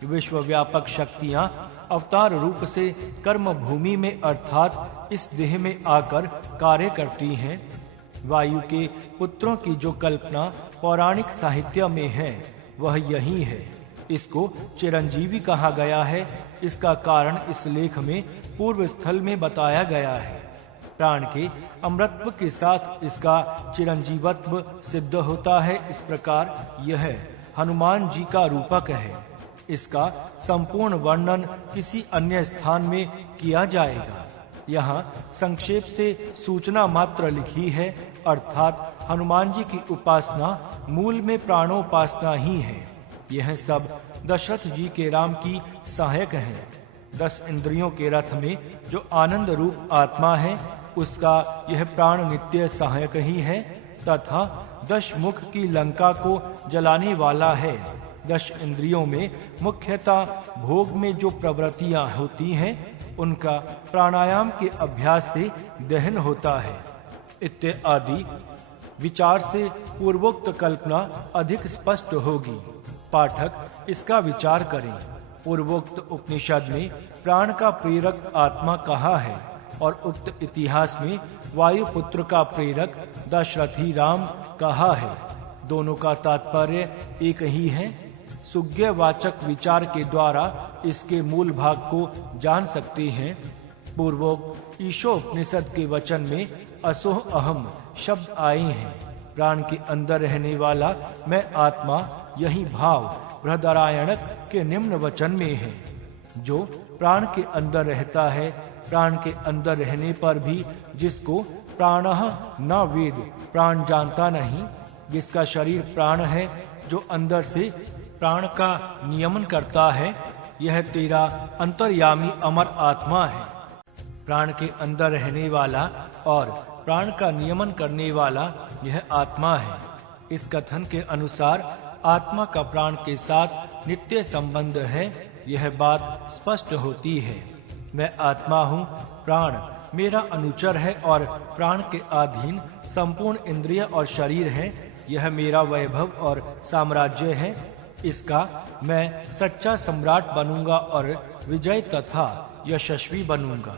विश्व व्यापक शक्तियाँ अवतार रूप से कर्म भूमि में अर्थात इस देह में आकर कार्य करती हैं। वायु के पुत्रों की जो कल्पना पौराणिक साहित्य में है, वह यही है। इसको चिरंजीवी कहा गया है। इसका कारण इस लेख में पूर्व स्थल में बताया गया है। प्राण के अमृतत्व के साथ इसका चिरंजीवत्व सिद्ध होता है। इस प्रकार यह हनुमान जी का रूपक है। इसका संपूर्ण वर्णन किसी अन्य स्थान में किया जाएगा। यहाँ संक्षेप से सूचना मात्र लिखी है, अर्थात हनुमान जी की उपासना मूल में प्राणोपासना ही है। यह सब दशरथ जी के राम की सहायक है। 10 इंद्रियों के रथ में जो आनंद रूप आत्मा है, उसका यह प्राण नित्य सहायक ही है तथा 10 मुख की लंका को जलाने वाला है। 10 इंद्रियों में मुख्यतः भोग में जो प्रवृत्तियां होती हैं, उनका प्राणायाम के अभ्यास से दहन होता है। इत्यादि विचार से पूर्वोक्त कल्पना अधिक स्पष्ट होगी। पाठक इसका विचार करें। पूर्वोक्त उपनिषद में प्राण का प्रेरक आत्मा कहा है और उक्त इतिहास में वायुपुत्र का प्रेरक दशरथी राम कहा है। दोनों का तात्पर्य एक ही है। सुज्ञवाचक विचार के द्वारा इसके मूल भाग को जान सकते हैं। पूर्वोक्त ईशोपनिषद के वचन में असोह अहम शब्द आए हैं। प्राण के अंदर रहने वाला मैं आत्मा, यही भाव बृहदारण्यक के निम्न वचन में है। जो प्राण के अंदर रहता है, प्राण के अंदर रहने पर भी जिसको प्राणः न वेद, प्राण जानता नहीं, जिसका शरीर प्राण है, जो अंदर से प्राण का नियमन करता है, यह तेरा अंतर्यामी अमर आत्मा है। प्राण के अंदर रहने वाला और प्राण का नियमन करने वाला यह आत्मा है। इस कथन के अनुसार आत्मा का प्राण के साथ नित्य संबंध है। यह बात स्पष्ट होती है। मैं आत्मा हूँ, प्राण मेरा अनुचर है और प्राण के अधीन संपूर्ण इंद्रिय और शरीर है। यह मेरा वैभव और साम्राज्य है। इसका मैं सच्चा सम्राट बनूंगा और विजय तथा यशस्वी बनूंगा।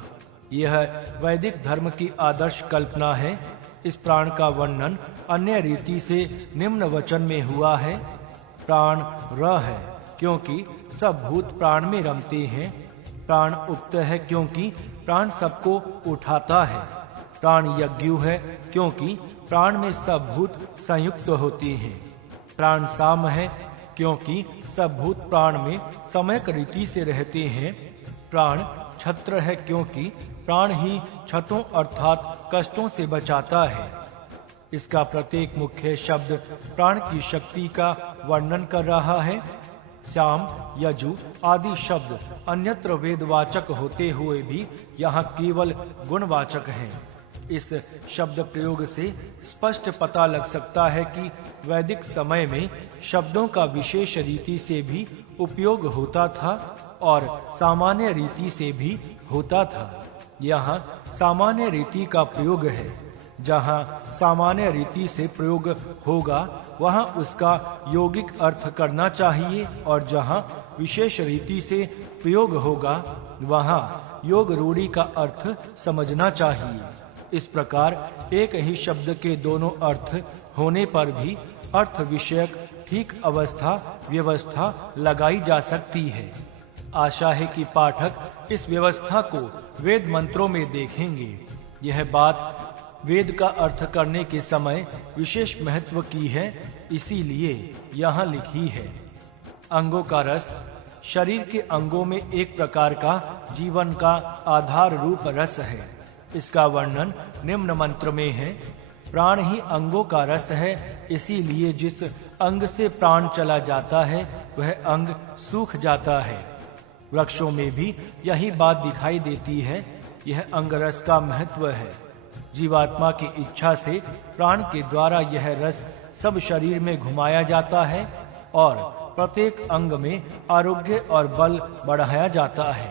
यह वैदिक धर्म की आदर्श कल्पना है। इस प्राण का वर्णन अन्य रीति से निम्न वचन में हुआ है। प्राण र है क्योंकि सब भूत प्राण में रमते हैं। प्राण उक्त है क्योंकि प्राण सबको उठाता है। प्राण यज्ञु है क्योंकि प्राण में सब भूत संयुक्त होते हैं। प्राण साम है क्योंकि सब भूत प्राण में समयक रीति से रहते हैं। प्राण छत्र है क्योंकि प्राण ही क्षतों अर्थात कष्टों से बचाता है। इसका प्रत्येक मुख्य शब्द प्राण की शक्ति का वर्णन कर रहा है। श्याम, यजु आदि शब्द अन्यत्र वेदवाचक होते हुए भी यहाँ केवल गुणवाचक हैं। इस शब्द प्रयोग से स्पष्ट पता लग सकता है कि वैदिक समय में शब्दों का विशेष रीति से भी उपयोग होता था और सामान्य रीति से भी होता था। यहाँ सामान्य रीति का प्रयोग है। जहाँ सामान्य रीति से प्रयोग होगा वहाँ उसका यौगिक अर्थ करना चाहिए और जहाँ विशेष रीति से प्रयोग होगा वहाँ योग रूढ़ी का अर्थ समझना चाहिए। इस प्रकार एक ही शब्द के दोनों अर्थ होने पर भी अर्थ विषयक ठीक अवस्था व्यवस्था लगाई जा सकती है। आशा है कि पाठक इस व्यवस्था को वेद मंत्रों में देखेंगे। यह बात वेद का अर्थ करने के समय विशेष महत्व की है, इसीलिए यहाँ लिखी है। अंगों का रस शरीर के अंगों में एक प्रकार का जीवन का आधार रूप रस है। इसका वर्णन निम्न मंत्र में है। प्राण ही अंगों का रस है, इसीलिए जिस अंग से प्राण चला जाता है वह अंग सूख जाता है। वृक्षों में भी यही बात दिखाई देती है। यह अंग रस का महत्व है। जीवात्मा की इच्छा से प्राण के द्वारा यह रस सब शरीर में घुमाया जाता है और प्रत्येक अंग में आरोग्य और बल बढ़ाया जाता है।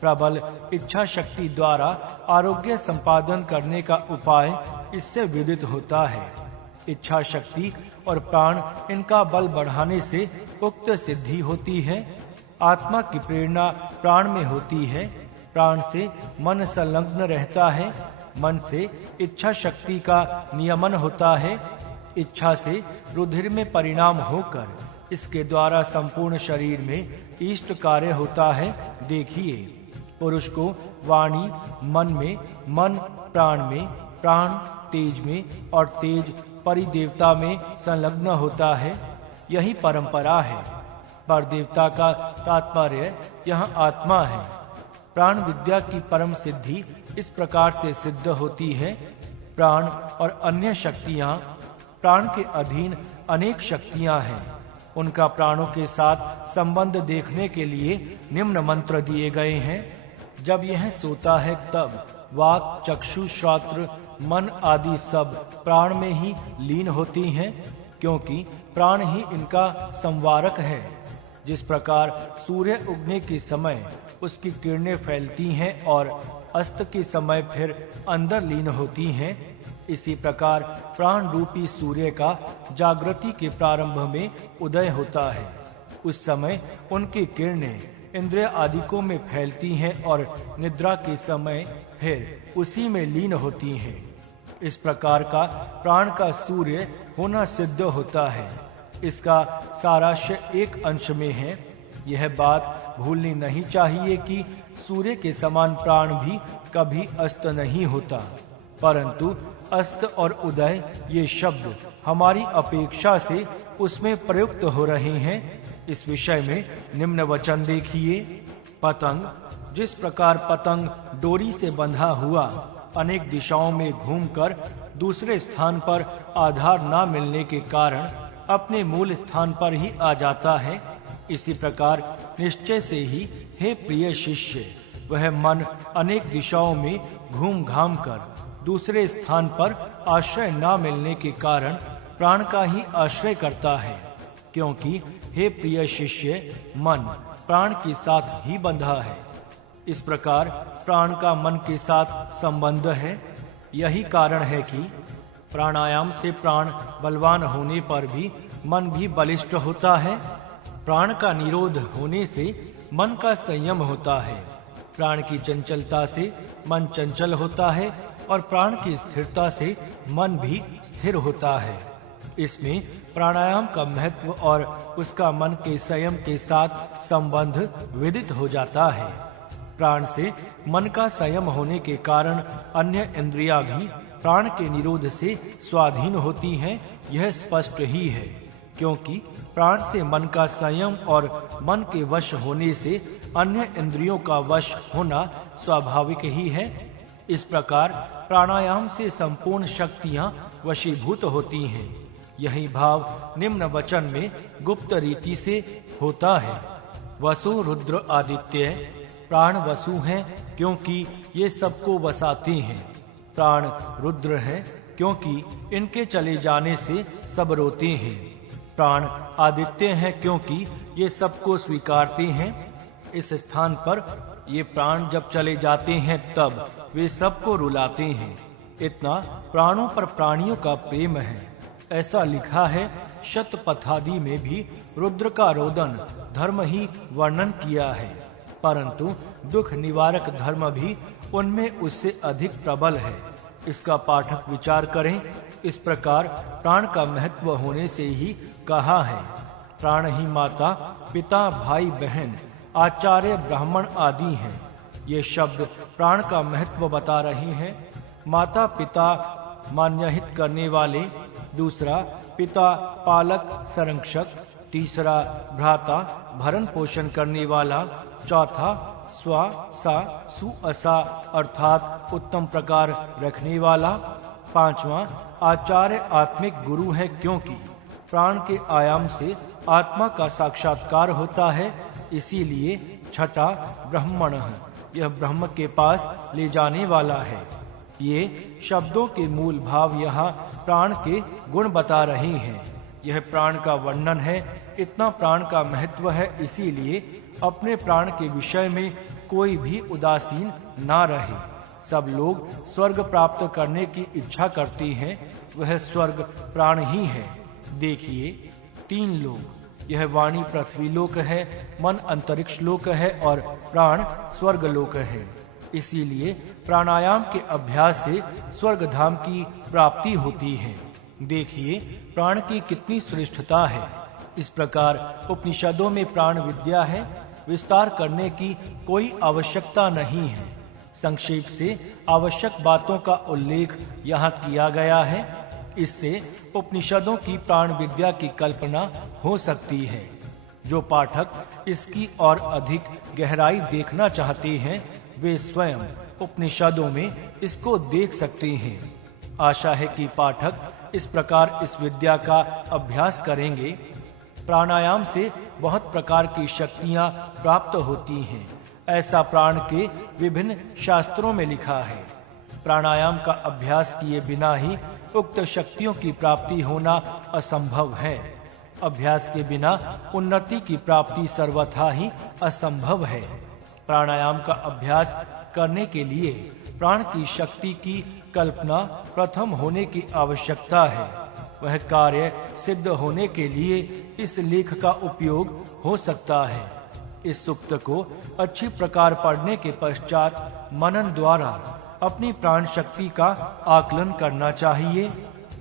प्रबल इच्छा शक्ति द्वारा आरोग्य संपादन करने का उपाय इससे विदित होता है। इच्छा शक्ति और प्राण इनका बल बढ़ाने से उक्त सिद्धि होती है। आत्मा की प्रेरणा प्राण में होती है। प्राण से मन संलग्न रहता है। मन से इच्छा शक्ति का नियमन होता है। इच्छा से रुधिर में परिणाम होकर इसके द्वारा संपूर्ण शरीर में इष्ट कार्य होता है। देखिए, पुरुष को वाणी मन में, मन प्राण में, प्राण तेज में और तेज परिदेवता में संलग्न होता है। यही परंपरा है। पर देवता का तात्पर्य यह आत्मा है। प्राण विद्या की परम सिद्धि इस प्रकार से सिद्ध होती है। प्राण और अन्य शक्तियां, प्राण के अधीन अनेक शक्तियां हैं। उनका प्राणों के साथ संबंध देखने के लिए निम्न मंत्र दिए गए हैं। जब यह सोता है तब वाक, चक्षु, श्रोत्र, मन आदि सब प्राण में ही लीन होती हैं, क्योंकि प्राण ही इनका संवारक है। जिस प्रकार सूर्य उगने के समय उसकी किरणें फैलती हैं और अस्त के समय फिर अंदर लीन होती हैं, इसी प्रकार प्राण रूपी सूर्य का जागृति के प्रारंभ में उदय होता है। उस समय उनकी किरणें इंद्रिय आदिकों में फैलती हैं और निद्रा के समय फिर उसी में लीन होती हैं। इस प्रकार का प्राण का सूर्य होना सिद्ध होता है। इसका सारांश एक अंश में है। यह बात भूलनी नहीं चाहिए कि सूर्य के समान प्राण भी कभी अस्त नहीं होता, परंतु अस्त और उदय ये शब्द हमारी अपेक्षा से उसमें प्रयुक्त हो रहे हैं। इस विषय में निम्न वचन देखिए। पतंग, जिस प्रकार पतंग डोरी से बंधा हुआ अनेक दिशाओं में घूमकर दूसरे स्थान पर आधार न मिलने के कारण अपने मूल स्थान पर ही आ जाता है, इसी प्रकार निश्चय से ही हे प्रिय शिष्य, वह मन अनेक दिशाओं में घूम घाम कर दूसरे स्थान पर आश्रय न मिलने के कारण प्राण का ही आश्रय करता है, क्योंकि हे प्रिय शिष्य, मन प्राण के साथ ही बंधा है। इस प्रकार प्राण का मन के साथ संबंध है। यही कारण है कि प्राणायाम से प्राण बलवान होने पर भी मन भी बलिष्ठ होता है। प्राण का निरोध होने से मन का संयम होता है। प्राण की चंचलता से मन चंचल होता है और प्राण की स्थिरता से मन भी स्थिर होता है। इसमें प्राणायाम का महत्व और उसका मन के संयम के साथ संबंध विदित हो जाता है। प्राण से मन का संयम होने के कारण अन्य इंद्रियां भी प्राण के निरोध से स्वाधीन होती हैं। यह स्पष्ट ही है, क्योंकि प्राण से मन का संयम और मन के वश होने से अन्य इंद्रियों का वश होना स्वाभाविक ही है। इस प्रकार प्राणायाम से संपूर्ण शक्तियां वशीभूत होती हैं। यही भाव निम्न वचन में गुप्त रीति से होता है। वसु, रुद्र, आदित्य प्राण वसु हैं, क्योंकि ये सबको वसाते हैं। प्राण रुद्र हैं, क्योंकि इनके चले जाने से सब रोते हैं। प्राण आदित्य हैं, क्योंकि ये सबको स्वीकारते हैं। इस स्थान पर ये प्राण जब चले जाते हैं तब वे सबको रुलाते हैं। इतना प्राणों पर प्राणियों का प्रेम है। ऐसा लिखा है, शतपथादि में भी रुद्र का रोदन धर्म ही वर्णन किया है, परंतु दुख निवारक धर्म भी उनमें उससे अधिक प्रबल है। इसका पाठक विचार करें। इस प्रकार प्राण का महत्व होने से ही कहा है। प्राण ही माता, पिता, भाई, बहन, आचार्य, ब्राह्मण आदि हैं। ये शब्द प्राण का महत्व बता रहे हैं। माता पिता मान्यहित करने वाले, दूसरा पिता पालक संरक्षक, तीसरा भ्राता भरण पोषण करने वाला, चौथा स्वा सा सु असा अर्थात उत्तम प्रकार रखने वाला, पांचवा आचार्य आत्मिक गुरु है, क्योंकि प्राण के आयाम से आत्मा का साक्षात्कार होता है। इसीलिए छठा ब्राह्मण है, यह ब्रह्म के पास ले जाने वाला है। ये शब्दों के मूल भाव यहाँ प्राण के गुण बता रहे हैं। यह प्राण का वर्णन है। इतना प्राण का महत्व है, इसीलिए अपने प्राण के विषय में कोई भी उदासीन ना रहे। सब लोग स्वर्ग प्राप्त करने की इच्छा करते हैं। वह स्वर्ग प्राण ही है। देखिए, 3 लोक, यह वाणी पृथ्वी लोक है, मन अंतरिक्ष लोक है और प्राण स्वर्ग लोक है। इसीलिए प्राणायाम के अभ्यास से स्वर्ग धाम की प्राप्ति होती है। देखिए, प्राण की कितनी श्रेष्ठता है। इस प्रकार उपनिषदों में प्राण विद्या है। विस्तार करने की कोई आवश्यकता नहीं है। संक्षेप से आवश्यक बातों का उल्लेख यहाँ किया गया है। इससे उपनिषदों की प्राण विद्या की कल्पना हो सकती है। जो पाठक इसकी और अधिक गहराई देखना चाहते हैं, वे स्वयं उपनिषदों में इसको देख सकते हैं। आशा है कि पाठक इस प्रकार इस विद्या का अभ्यास करेंगे। प्राणायाम से बहुत प्रकार की शक्तियां प्राप्त होती हैं, ऐसा प्राण के विभिन्न शास्त्रों में लिखा है। प्राणायाम का अभ्यास किए बिना ही उक्त शक्तियों की प्राप्ति होना असंभव है। अभ्यास के बिना उन्नति की प्राप्ति सर्वथा ही असंभव है। प्राणायाम का अभ्यास करने के लिए प्राण की शक्ति की कल्पना प्रथम होने की आवश्यकता है। वह कार्य सिद्ध होने के लिए इस लेख का उपयोग हो सकता है। इस सूक्त को अच्छी प्रकार पढ़ने के पश्चात मनन द्वारा अपनी प्राण शक्ति का आकलन करना चाहिए।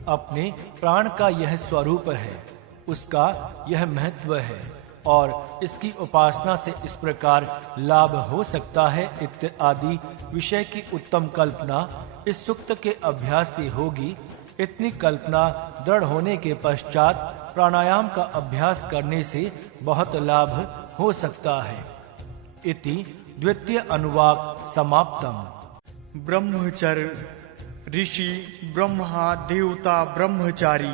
अपने प्राण का यह स्वरूप है, उसका यह महत्व है और इसकी उपासना से इस प्रकार लाभ हो सकता है इत्यादि विषय की उत्तम कल्पना इस सूक्त के अभ्यास से होगी। इतनी कल्पना दृढ़ होने के पश्चात प्राणायाम का अभ्यास करने से बहुत लाभ हो सकता है। इति द्वितीय अनुवाक समाप्तम। ब्रह्मचर्य ऋषि ब्रह्मा देवता ब्रह्मचारी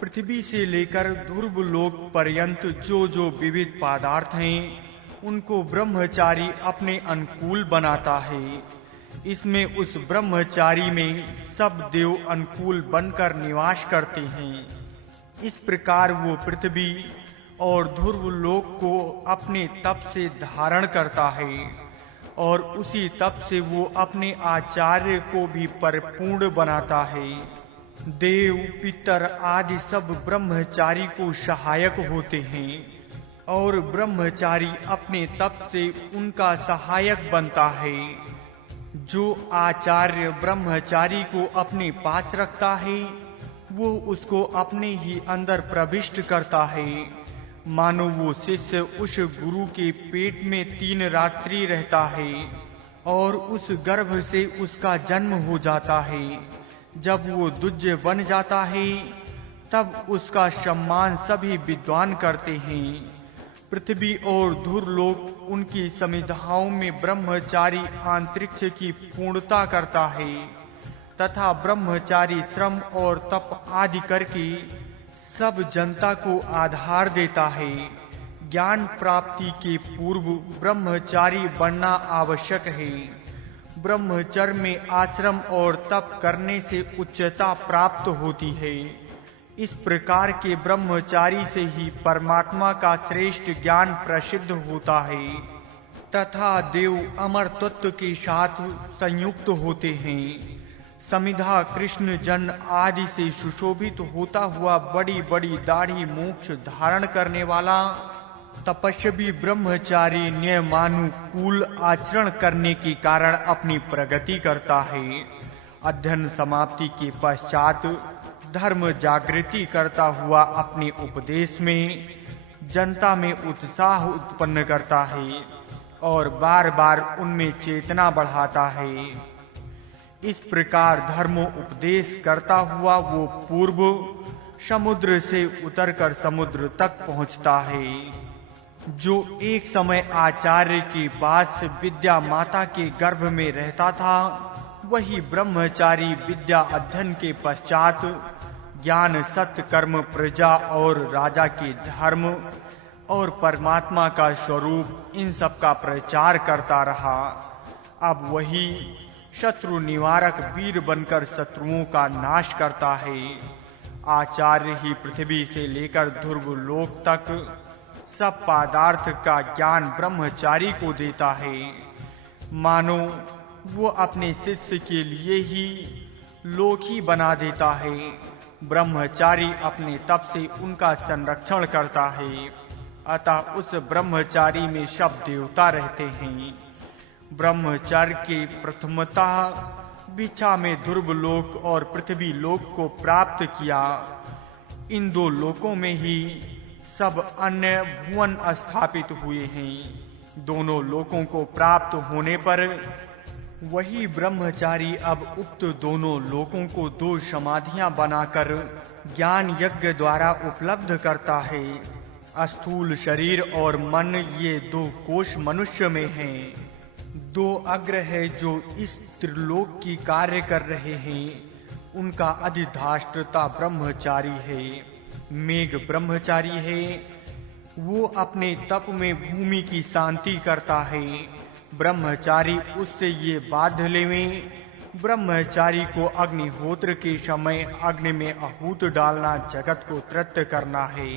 पृथ्वी से लेकर ध्रुव लोक पर्यंत जो विविध पदार्थ हैं, उनको ब्रह्मचारी अपने अनुकूल बनाता है। इसमें उस ब्रह्मचारी में सब देव अनुकूल बनकर निवास करते हैं। इस प्रकार वो पृथ्वी और ध्रुव लोक को अपने तप से धारण करता है और उसी तप से वो अपने आचार्य को भी परिपूर्ण बनाता है। देव पितर आदि सब ब्रह्मचारी को सहायक होते हैं और ब्रह्मचारी अपने तप से उनका सहायक बनता है। जो आचार्य ब्रह्मचारी को अपने पास रखता है, वो उसको अपने ही अंदर प्रविष्ट करता है। मानो वो शिष्य उस गुरु के पेट में 3 रात्रि रहता है और उस गर्भ से उसका जन्म हो जाता है। जब वो दुज्य बन जाता है, तब उसका सम्मान सभी विद्वान करते हैं। पृथ्वी और धुरलोक उनकी समिधाओं में ब्रह्मचारी अंतरिक्ष की पूर्णता करता है तथा ब्रह्मचारी श्रम और तप आदि करके सब जनता को आधार देता है। ज्ञान प्राप्ति के पूर्व ब्रह्मचारी बनना आवश्यक है। ब्रह्मचर्य में आश्रम और तप करने से उच्चता प्राप्त होती है। इस प्रकार के ब्रह्मचारी से ही परमात्मा का श्रेष्ठ ज्ञान प्रसिद्ध होता है तथा देव अमर तत्व के साथ संयुक्त होते हैं। समिधा कृष्ण जन आदि से सुशोभित होता हुआ बड़ी बड़ी दाढ़ी मोक्ष धारण करने वाला तपस्वी ब्रह्मचारी नियमानुकूल आचरण करने के कारण अपनी प्रगति करता है। अध्ययन समाप्ति के पश्चात धर्म जागृति करता हुआ अपने उपदेश में जनता में उत्साह उत्पन्न करता है और बार-बार उनमें चेतना बढ़ाता है। इस प्रकार धर्मोपदेश करता हुआ वो पूर्व समुद्र से उतरकर समुद्र तक पहुंचता है। जो एक समय आचार्य के पास विद्या माता के गर्भ में रहता था, वही ब्रह्मचारी विद्या अध्ययन के पश्चात ज्ञान सत्य कर्म प्रजा और राजा के धर्म और परमात्मा का स्वरूप इन सब का प्रचार करता रहा। अब वही शत्रु निवारक वीर बनकर शत्रुओं का नाश करता है। आचार्य ही पृथ्वी से लेकर ध्रुव लोक तक सब पदार्थ का ज्ञान ब्रह्मचारी को देता है। मानो वो अपने शिष्य के लिए ही लोक ही बना देता है। ब्रह्मचारी अपने तप से उनका संरक्षण करता है, अतः उस ब्रह्मचारी में सब देवता रहते हैं। ब्रह्मचर्य के प्रथमतः भिक्षा में ध्रुव लोक और पृथ्वी लोक को प्राप्त किया। इन 2 लोकों में ही सब अन्य भुवन स्थापित हुए हैं। दोनों लोकों को प्राप्त होने पर वही ब्रह्मचारी अब उक्त दोनों लोकों को 2 समाधियां बनाकर ज्ञान यज्ञ द्वारा उपलब्ध करता है। स्थूल शरीर और मन ये 2 कोश मनुष्य में हैं। 2 अग्र है जो इस त्रिलोक की कार्य कर रहे हैं। उनका अधिष्ठाता ब्रह्मचारी है। मेघ ब्रह्मचारी है। वो अपने तप में भूमि की शांति करता है। ब्रह्मचारी उससे ये बाध लेवें। ब्रह्मचारी को अग्निहोत्र के समय अग्नि में आहूत डालना जगत को तृप्त करना है।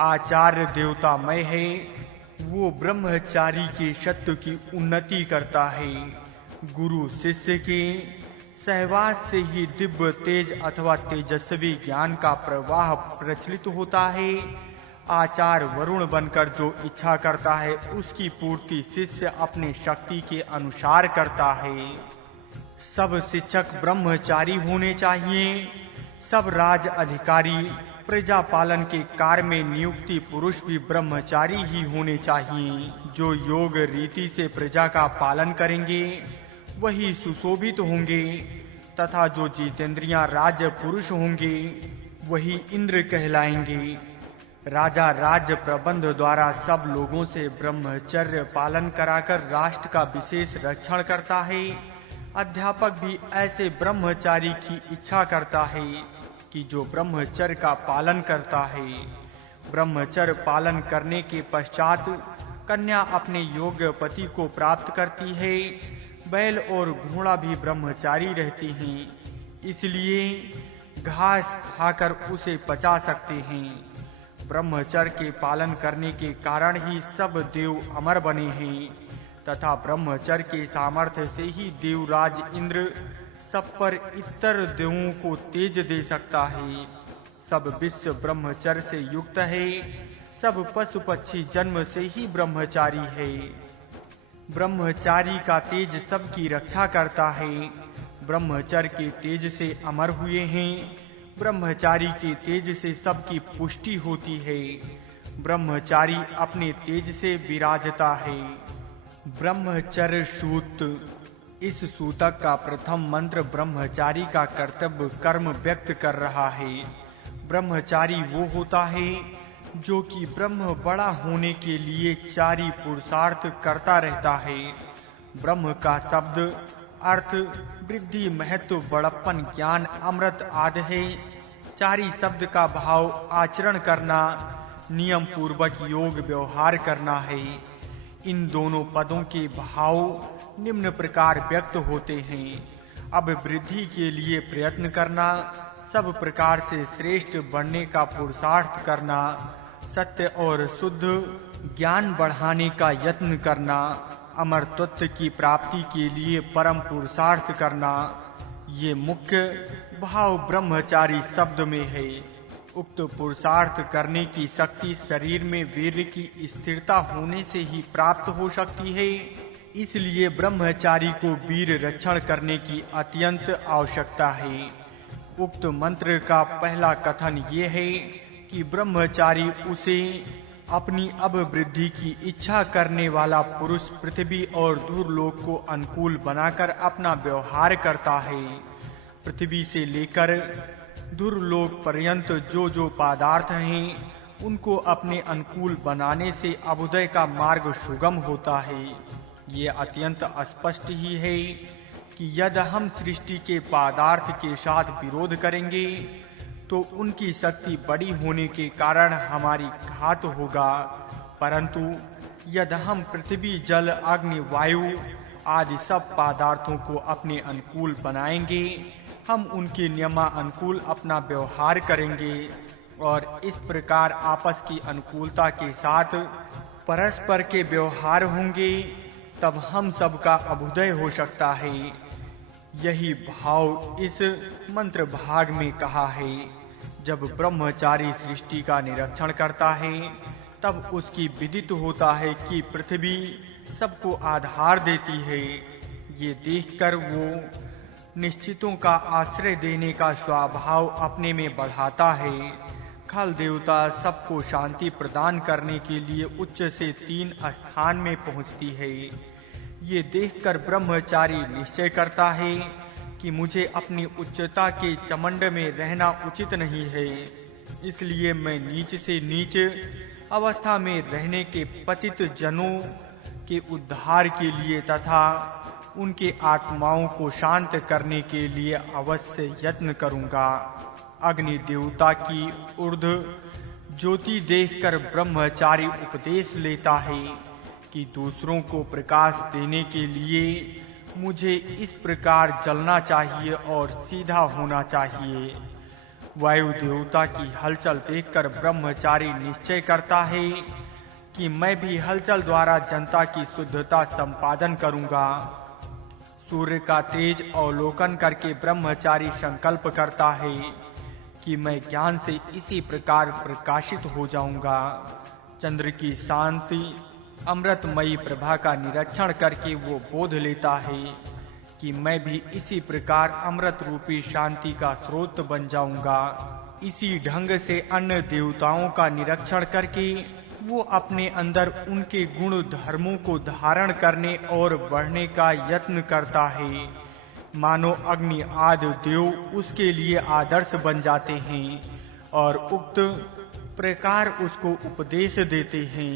आचार्य देवतामय है। वो ब्रह्मचारी के सत्व की उन्नति करता है। गुरु शिष्य के सहवास से ही दिव्य तेज अथवा तेजस्वी ज्ञान का प्रवाह प्रचलित होता है। आचार्य वरुण बनकर जो इच्छा करता है उसकी पूर्ति शिष्य अपने शक्ति के अनुसार करता है। सब शिक्षक ब्रह्मचारी होने चाहिए। सब राज अधिकारी प्रजा पालन के कार्य में नियुक्ति पुरुष भी ब्रह्मचारी ही होने चाहिए। जो योग रीति से प्रजा का पालन करेंगे वही सुशोभित होंगे तथा जो जितेंद्रियां राज्य पुरुष होंगे वही इंद्र कहलाएंगे। राजा राज्य प्रबंध द्वारा सब लोगों से ब्रह्मचर्य पालन कराकर राष्ट्र का विशेष रक्षण करता है। अध्यापक भी ऐसे ब्रह्मचारी की इच्छा करता है कि जो ब्रह्मचर्य का पालन करता है। ब्रह्मचर्य पालन करने के पश्चात कन्या अपने योग्य पति को प्राप्त करती है। बैल और घोड़ा भी ब्रह्मचारी रहते हैं, इसलिए घास खाकर उसे पचा सकते हैं। ब्रह्मचर्य के पालन करने के कारण ही सब देव अमर बने हैं तथा ब्रह्मचर्य के सामर्थ्य से ही देवराज इंद्र सब पर इतर देवों को तेज दे सकता है। सब विश्व ब्रह्मचर्य से युक्त है। सब पशु पक्षी जन्म से ही ब्रह्मचारी है। ब्रह्मचारी का तेज सबकी रक्षा करता है। ब्रह्मचर्य के तेज से अमर हुए हैं। ब्रह्मचारी के तेज से सबकी पुष्टि होती है। ब्रह्मचारी अपने तेज से विराजता है। ब्रह्मचर्य सूत्र। इस सूतक का प्रथम मंत्र ब्रह्मचारी का कर्तव्य कर्म व्यक्त कर रहा है। ब्रह्मचारी वो होता है जो कि ब्रह्म बड़ा होने के लिए 4 पुरुषार्थ करता रहता है। ब्रह्म का शब्द अर्थ वृद्धि महत्व बड़प्पन ज्ञान अमृत आदि है। 4 शब्द का भाव आचरण करना नियम पूर्वक योग व्यवहार करना है। इन दोनों पदों के भाव निम्न प्रकार व्यक्त होते हैं। अब वृद्धि के लिए प्रयत्न करना, सब प्रकार से श्रेष्ठ बनने का पुरुषार्थ करना, सत्य और शुद्ध ज्ञान बढ़ाने का यत्न करना, अमरत्व की प्राप्ति के लिए परम पुरुषार्थ करना, ये मुख्य भाव ब्रह्मचारी शब्द में है। उक्त पुरुषार्थ करने की शक्ति शरीर में वीर्य की स्थिरता होने से ही प्राप्त हो सकती है। इसलिए ब्रह्मचारी को वीर रक्षण करने की अत्यंत आवश्यकता है। उक्त मंत्र का पहला कथन ये है कि ब्रह्मचारी उसे अपनी अभिवृद्धि की इच्छा करने वाला पुरुष पृथ्वी और धूर्लोक को अनुकूल बनाकर अपना व्यवहार करता है। पृथ्वी से लेकर धूर्लोक पर्यंत जो जो पदार्थ हैं उनको अपने अनुकूल बनाने से अभ्युदय का मार्ग सुगम होता है। ये अत्यंत स्पष्ट ही है कि यदि हम सृष्टि के पदार्थ के साथ विरोध करेंगे तो उनकी शक्ति बड़ी होने के कारण हमारी घात होगा, परंतु यदि हम पृथ्वी जल अग्नि वायु आदि सब पदार्थों को अपने अनुकूल बनाएंगे, हम उनके नियमानुकूल अपना व्यवहार करेंगे और इस प्रकार आपस की अनुकूलता के साथ परस्पर के व्यवहार होंगे, तब हम सबका अभ्युदय हो सकता है। यही भाव इस मंत्र भाग में कहा है। जब ब्रह्मचारी सृष्टि का निरीक्षण करता है तब उसकी विदित होता है कि पृथ्वी सबको आधार देती है। ये देखकर वो निश्चितों का आश्रय देने का स्वभाव अपने में बढ़ाता है। खल देवता सबको शांति प्रदान करने के लिए उच्च से 3 स्थान में पहुंचती है। ये देखकर ब्रह्मचारी निश्चय करता है कि मुझे अपनी उच्चता के चमंड में रहना उचित नहीं है, इसलिए मैं नीच से नीच अवस्था में रहने के पतित जनों के उद्धार के लिए तथा उनके आत्माओं को शांत करने के लिए अवश्य यत्न करूंगा। अग्नि देवता की ऊर्ध ज्योति देखकर ब्रह्मचारी उपदेश लेता है कि दूसरों को प्रकाश देने के लिए मुझे इस प्रकार जलना चाहिए और सीधा होना चाहिए। वायु देवता की हलचल देखकर ब्रह्मचारी निश्चय करता है कि मैं भी हलचल द्वारा जनता की शुद्धता संपादन करूंगा। सूर्य का तेज अवलोकन करके ब्रह्मचारी संकल्प करता है कि मैं ज्ञान से इसी प्रकार प्रकाशित हो जाऊंगा। चंद्र की शांति अमृतमयी प्रभा का निरीक्षण करके वो बोध लेता है कि मैं भी इसी प्रकार अमृत रूपी शांति का स्रोत बन जाऊंगा। इसी ढंग से अन्य देवताओं का निरीक्षण करके वो अपने अंदर उनके गुण धर्मों को धारण करने और बढ़ने का यत्न करता है। मानो अग्नि आदि देव उसके लिए आदर्श बन जाते हैं और उक्त प्रकार उसको उपदेश देते हैं।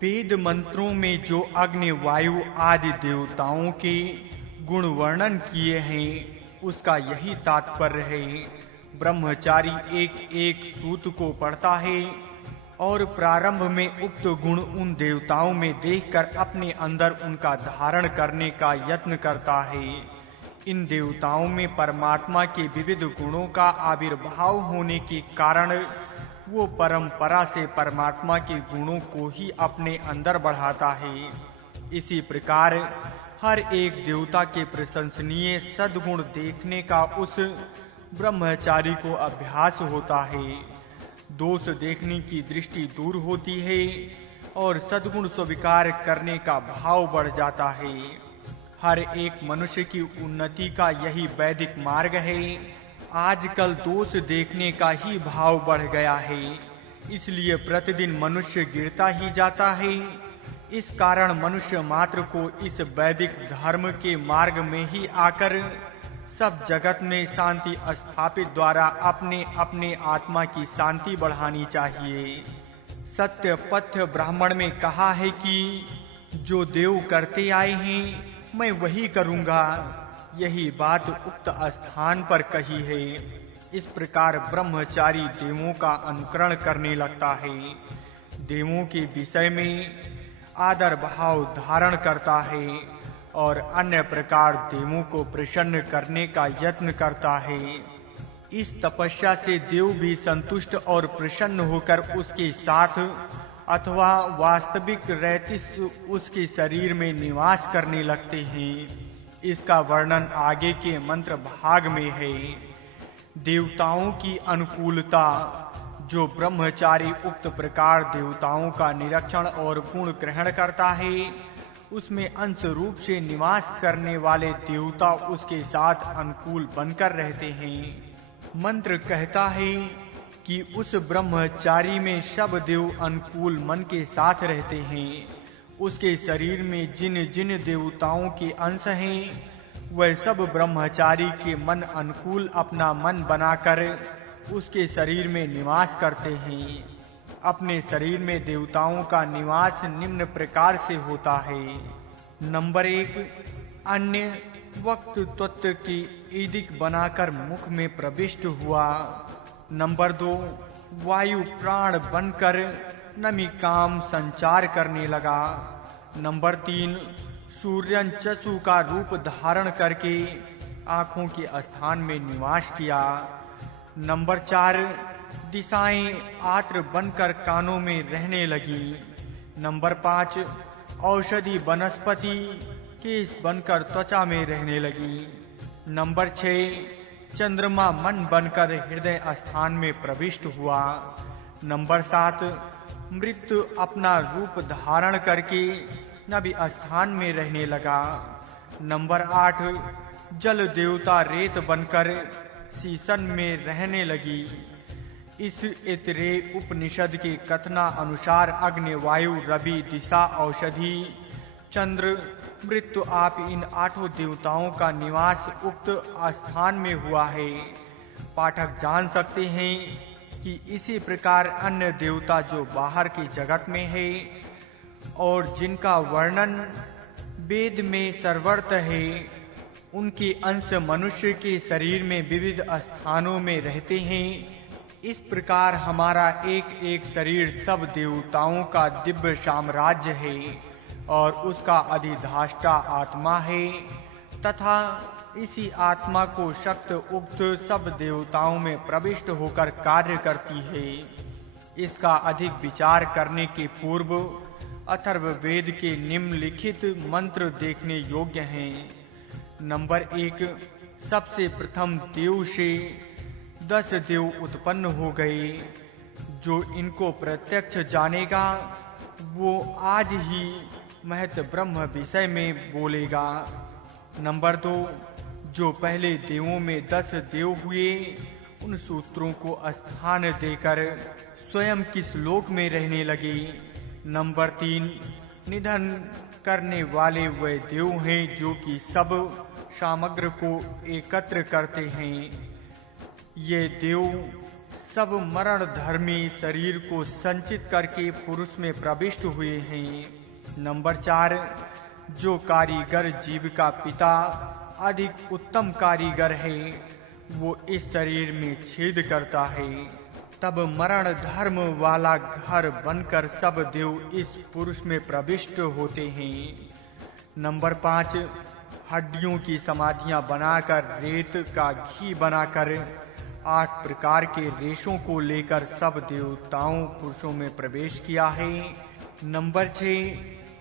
वेद मंत्रों में जो अग्नि वायु आदि देवताओं के गुण वर्णन किए हैं, उसका यही तात्पर्य है। ब्रह्मचारी एक एक सूत को पढ़ता है और प्रारंभ में उक्त गुण उन देवताओं में देखकर अपने अंदर उनका धारण करने का यत्न करता है। इन देवताओं में परमात्मा के विविध गुणों का आविर्भाव होने के कारण वो परंपरा से परमात्मा के गुणों को ही अपने अंदर बढ़ाता है। इसी प्रकार हर एक देवता के प्रशंसनीय सद्गुण देखने का उस ब्रह्मचारी को अभ्यास होता है। दोष देखने की दृष्टि दूर होती है और सद्गुण स्वीकार करने का भाव बढ़ जाता है। हर एक मनुष्य की उन्नति का यही वैदिक मार्ग है। आजकल दोष देखने का ही भाव बढ़ गया है, इसलिए प्रतिदिन मनुष्य गिरता ही जाता है। इस कारण मनुष्य मात्र को इस वैदिक धर्म के मार्ग में ही आकर सब जगत में शांति स्थापित द्वारा अपने अपने आत्मा की शांति बढ़ानी चाहिए। सत्य पथ्य ब्राह्मण में कहा है कि जो देव करते आए हैं मैं वही करूंगा। यही बात उक्त स्थान पर कही है। इस प्रकार ब्रह्मचारी देवों का अनुकरण करने लगता है। देवों के विषय में आदर भाव धारण करता है और अन्य प्रकार देवों को प्रसन्न करने का यत्न करता है। इस तपस्या से देव भी संतुष्ट और प्रसन्न होकर उसके साथ अथवा वास्तविक रहते उसके शरीर में निवास करने लगते हैं। इसका वर्णन आगे के मंत्र भाग में है। देवताओं की अनुकूलता। जो ब्रह्मचारी उक्त प्रकार देवताओं का निरीक्षण और गुण ग्रहण करता है, उसमें अंश रूप से निवास करने वाले देवता उसके साथ अनुकूल बनकर रहते हैं। मंत्र कहता है कि उस ब्रह्मचारी में सब देव अनुकूल मन के साथ रहते हैं। उसके शरीर में जिन जिन देवताओं के अंश हैं, वह सब ब्रह्मचारी के मन अनुकूल अपना मन बनाकर उसके शरीर में निवास करते हैं। अपने शरीर में देवताओं का निवास निम्न प्रकार से होता है। नंबर 1, अन्य वक्त तत्व की ईदिक बनाकर मुख में प्रविष्ट हुआ। नंबर 2, वायु प्राण बनकर नमिकाम संचार करने लगा। नंबर 3, सूर्यन चक्षु का रूप धारण करके आँखों के स्थान में निवास किया। नंबर 4, दिशाएं आत्र बनकर कानों में रहने लगी। नंबर 5, औषधि वनस्पति केश बनकर त्वचा में रहने लगी। नंबर 6, चंद्रमा मन बनकर हृदय स्थान में प्रविष्ट हुआ। नंबर 7, मृत्यु अपना रूप धारण करके नभि स्थान में रहने लगा। नंबर 8, जल देवता रेत बनकर शीशन में रहने लगी। इस ऐतरेय उपनिषद के कथना अनुसार अग्नि, वायु, रवि, दिशा, औषधि, चंद्र, मृत्यु आप इन 8 देवताओं का निवास उक्त स्थान में हुआ है। पाठक जान सकते हैं कि इसी प्रकार अन्य देवता जो बाहर के जगत में है और जिनका वर्णन वेद में सर्वत्र है, उनके अंश मनुष्य के शरीर में विविध स्थानों में रहते हैं। इस प्रकार हमारा एक एक शरीर सब देवताओं का दिव्य साम्राज्य है और उसका अधिष्ठाता आत्मा है तथा इसी आत्मा को शक्त उक्त सब देवताओं में प्रविष्ट होकर कार्य करती है। इसका अधिक विचार करने के पूर्व अथर्ववेद के निम्नलिखित मंत्र देखने योग्य हैं। नंबर 1, सबसे प्रथम देव से 10 देव उत्पन्न हो गए। जो इनको प्रत्यक्ष जानेगा वो आज ही महत ब्रह्म विषय में बोलेगा। नंबर 2, जो पहले देवों में 10 देव हुए, उन सूत्रों को स्थान देकर स्वयं किस लोक में रहने लगे। नंबर 3, निधन करने वाले वे देव हैं जो कि सब सामग्र को एकत्र करते हैं। ये देव सब मरण धर्मी शरीर को संचित करके पुरुष में प्रविष्ट हुए हैं। नंबर 4, जो कारीगर जीव का पिता अधिक उत्तम कारीगर है, वो इस शरीर में छेद करता है, तब मरण धर्म वाला घर बनकर सब देव इस पुरुष में प्रविष्ट होते हैं। नंबर 5, हड्डियों की समाधियां बनाकर रेत का घी बनाकर 8 प्रकार के रेशों को लेकर सब देवताओं पुरुषों में प्रवेश किया है। नंबर 6,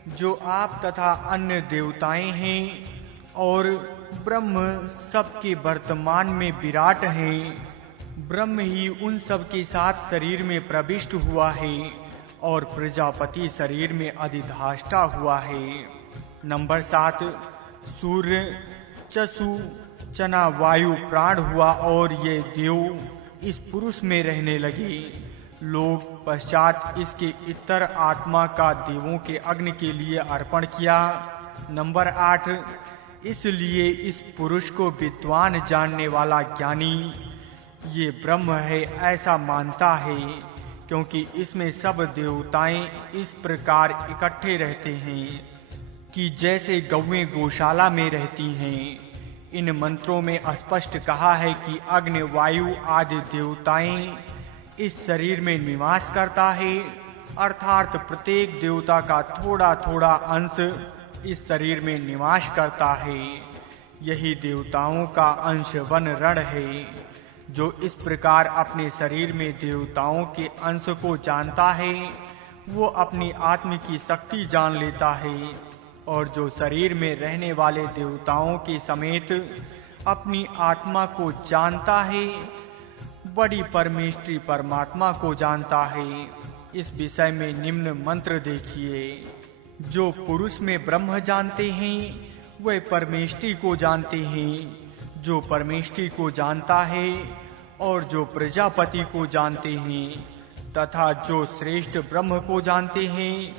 जो आप तथा अन्य देवताएं हैं और ब्रह्म सबके वर्तमान में विराट हैं, ब्रह्म ही उन सब के साथ शरीर में प्रविष्ट हुआ है और प्रजापति शरीर में अधिष्ठाता हुआ है। नंबर 7, सूर्य, चक्षु, चना, वायु, प्राण हुआ और ये देव इस पुरुष में रहने लगे। लोग पश्चात इसके इतर आत्मा का देवों के अग्नि के लिए अर्पण किया। नंबर 8, इसलिए इस पुरुष को विद्वान जानने वाला ज्ञानी ये ब्रह्म है ऐसा मानता है, क्योंकि इसमें सब देवताएं इस प्रकार इकट्ठे रहते हैं कि जैसे गौएं गौशाला में रहती हैं। इन मंत्रों में स्पष्ट कहा है कि अग्नि, वायु आदि देवताएं इस शरीर में निवास करता है, अर्थात प्रत्येक देवता का थोड़ा थोड़ा अंश इस शरीर में निवास करता है। यही देवताओं का अंश वन रण है। जो इस प्रकार अपने शरीर में देवताओं के अंश को जानता है, वो अपनी आत्म की शक्ति जान लेता है, और जो शरीर में रहने वाले देवताओं के समेत अपनी आत्मा को जानता है, बड़ी परमेष्ठी परमात्मा को जानता है। इस विषय में निम्न मंत्र देखिए। जो पुरुष में ब्रह्म जानते हैं, वे परमेष्ठी को जानते हैं। जो परमेष्ठी को जानता है और जो प्रजापति को जानते हैं तथा जो श्रेष्ठ ब्रह्म को जानते हैं,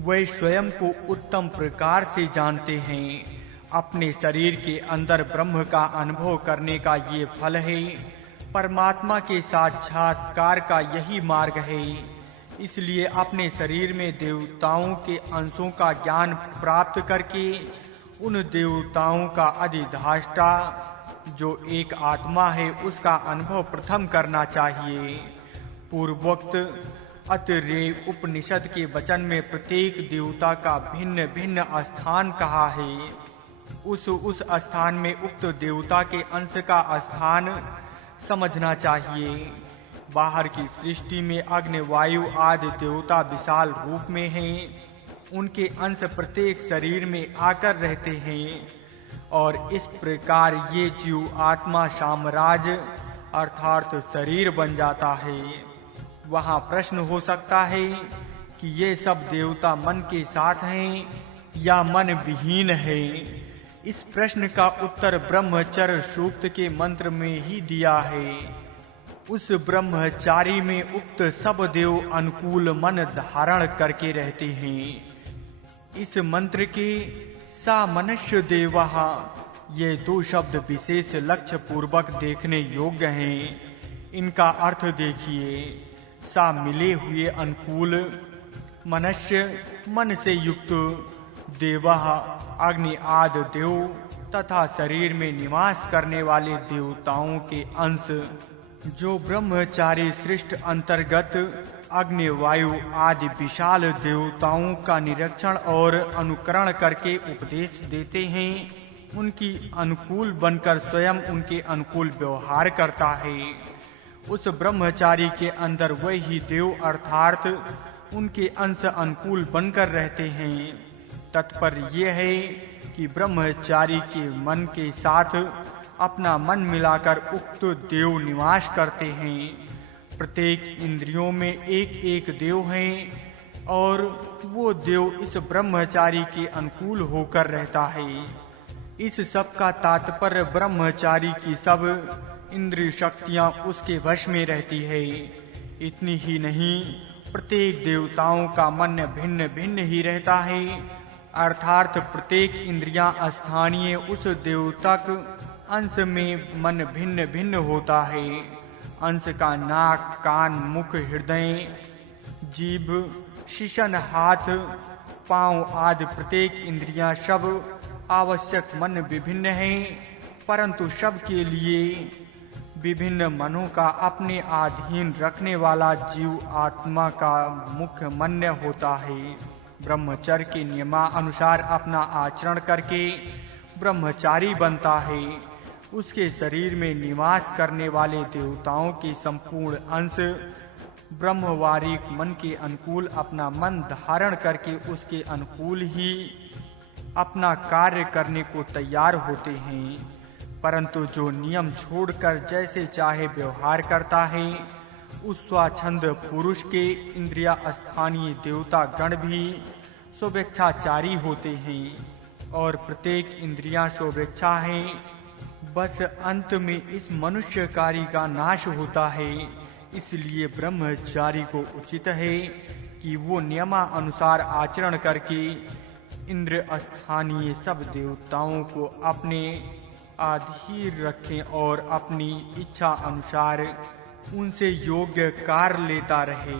वे स्वयं को उत्तम प्रकार से जानते हैं। अपने शरीर के अंदर ब्रह्म का अनुभव करने का ये फल है। परमात्मा के साक्षात्कार का यही मार्ग है। इसलिए अपने शरीर में देवताओं के अंशों का ज्ञान प्राप्त करके उन देवताओं का अधिष्ठाता जो एक आत्मा है उसका अनुभव प्रथम करना चाहिए। पूर्वोक्त ऐतरेय उपनिषद के वचन में प्रत्येक देवता का भिन्न भिन्न स्थान कहा है। उस स्थान में उक्त देवता के अंश का स्थान समझना चाहिए। बाहर की सृष्टि में अग्नि, वायु आदि देवता विशाल रूप में हैं। उनके अंश प्रत्येक शरीर में आकर रहते हैं और इस प्रकार ये जीव आत्मा साम्राज्य अर्थात शरीर बन जाता है। वहाँ प्रश्न हो सकता है कि ये सब देवता मन के साथ हैं या मन विहीन हैं। इस प्रश्न का उत्तर ब्रह्मचर्य सूक्त के मंत्र में ही दिया है। उस ब्रह्मचारी में उक्त सब देव अनुकूल मन धारण करके रहते हैं। इस मंत्र के सा मनुष्य देवः ये दो शब्द विशेष लक्ष्य पूर्वक देखने योग्य हैं। इनका अर्थ देखिए। सा मिले हुए अनुकूल, मनुष्य मन से युक्त, देवः अग्नि आदि देव तथा शरीर में निवास करने वाले देवताओं के अंश, जो ब्रह्मचारी सृष्टि अंतर्गत अग्नि वायु आदि विशाल देवताओं का निरीक्षण और अनुकरण करके उपदेश देते हैं, उनकी अनुकूल बनकर स्वयं उनके अनुकूल व्यवहार करता है। उस ब्रह्मचारी के अंदर वही देव अर्थात उनके अंश अनुकूल बनकर रहते हैं। तात्पर्य यह है कि ब्रह्मचारी के मन के साथ अपना मन मिलाकर उक्त देव निवास करते हैं। प्रत्येक इंद्रियों में एक एक देव हैं और वो देव इस ब्रह्मचारी के अनुकूल होकर रहता है। इस सब का तात्पर्य ब्रह्मचारी की सब इंद्रिय शक्तियां उसके वश में रहती है। इतनी ही नहीं, प्रत्येक देवताओं का मन भिन्न भिन्न ही रहता है, अर्थात प्रत्येक इंद्रियां स्थानीय उस देवतक अंश में मन भिन्न भिन्न होता है। अंश का नाक, कान, मुख, हृदय, जीभ, शिशन, हाथ, पांव आदि प्रत्येक इंद्रियां सब आवश्यक मन विभिन्न हैं, परंतु सब के लिए विभिन्न मनों का अपने अधीन रखने वाला जीव आत्मा का मुख्य मन होता है। ब्रह्मचर्य के नियमानुसार अपना आचरण करके ब्रह्मचारी बनता है। उसके शरीर में निवास करने वाले देवताओं के संपूर्ण अंश ब्रह्मवारिक मन के अनुकूल अपना मन धारण करके उसके अनुकूल ही अपना कार्य करने को तैयार होते हैं। परंतु जो नियम छोड़कर जैसे चाहे व्यवहार करता है, उस स्वच्छंद पुरुष के इंद्रिय स्थानीय देवता गण भी स्वेच्छाचारी होते हैं और प्रत्येक इंद्रियां स्वेच्छा है। बस अंत में इस मनुष्य कार्य का नाश होता है। इसलिए ब्रह्मचारी को उचित है कि वो नियमानुसार आचरण करके इंद्र स्थानीय सब देवताओं को अपने अधीन रखें और अपनी इच्छा अनुसार उनसे योग्य कार्य लेता रहे।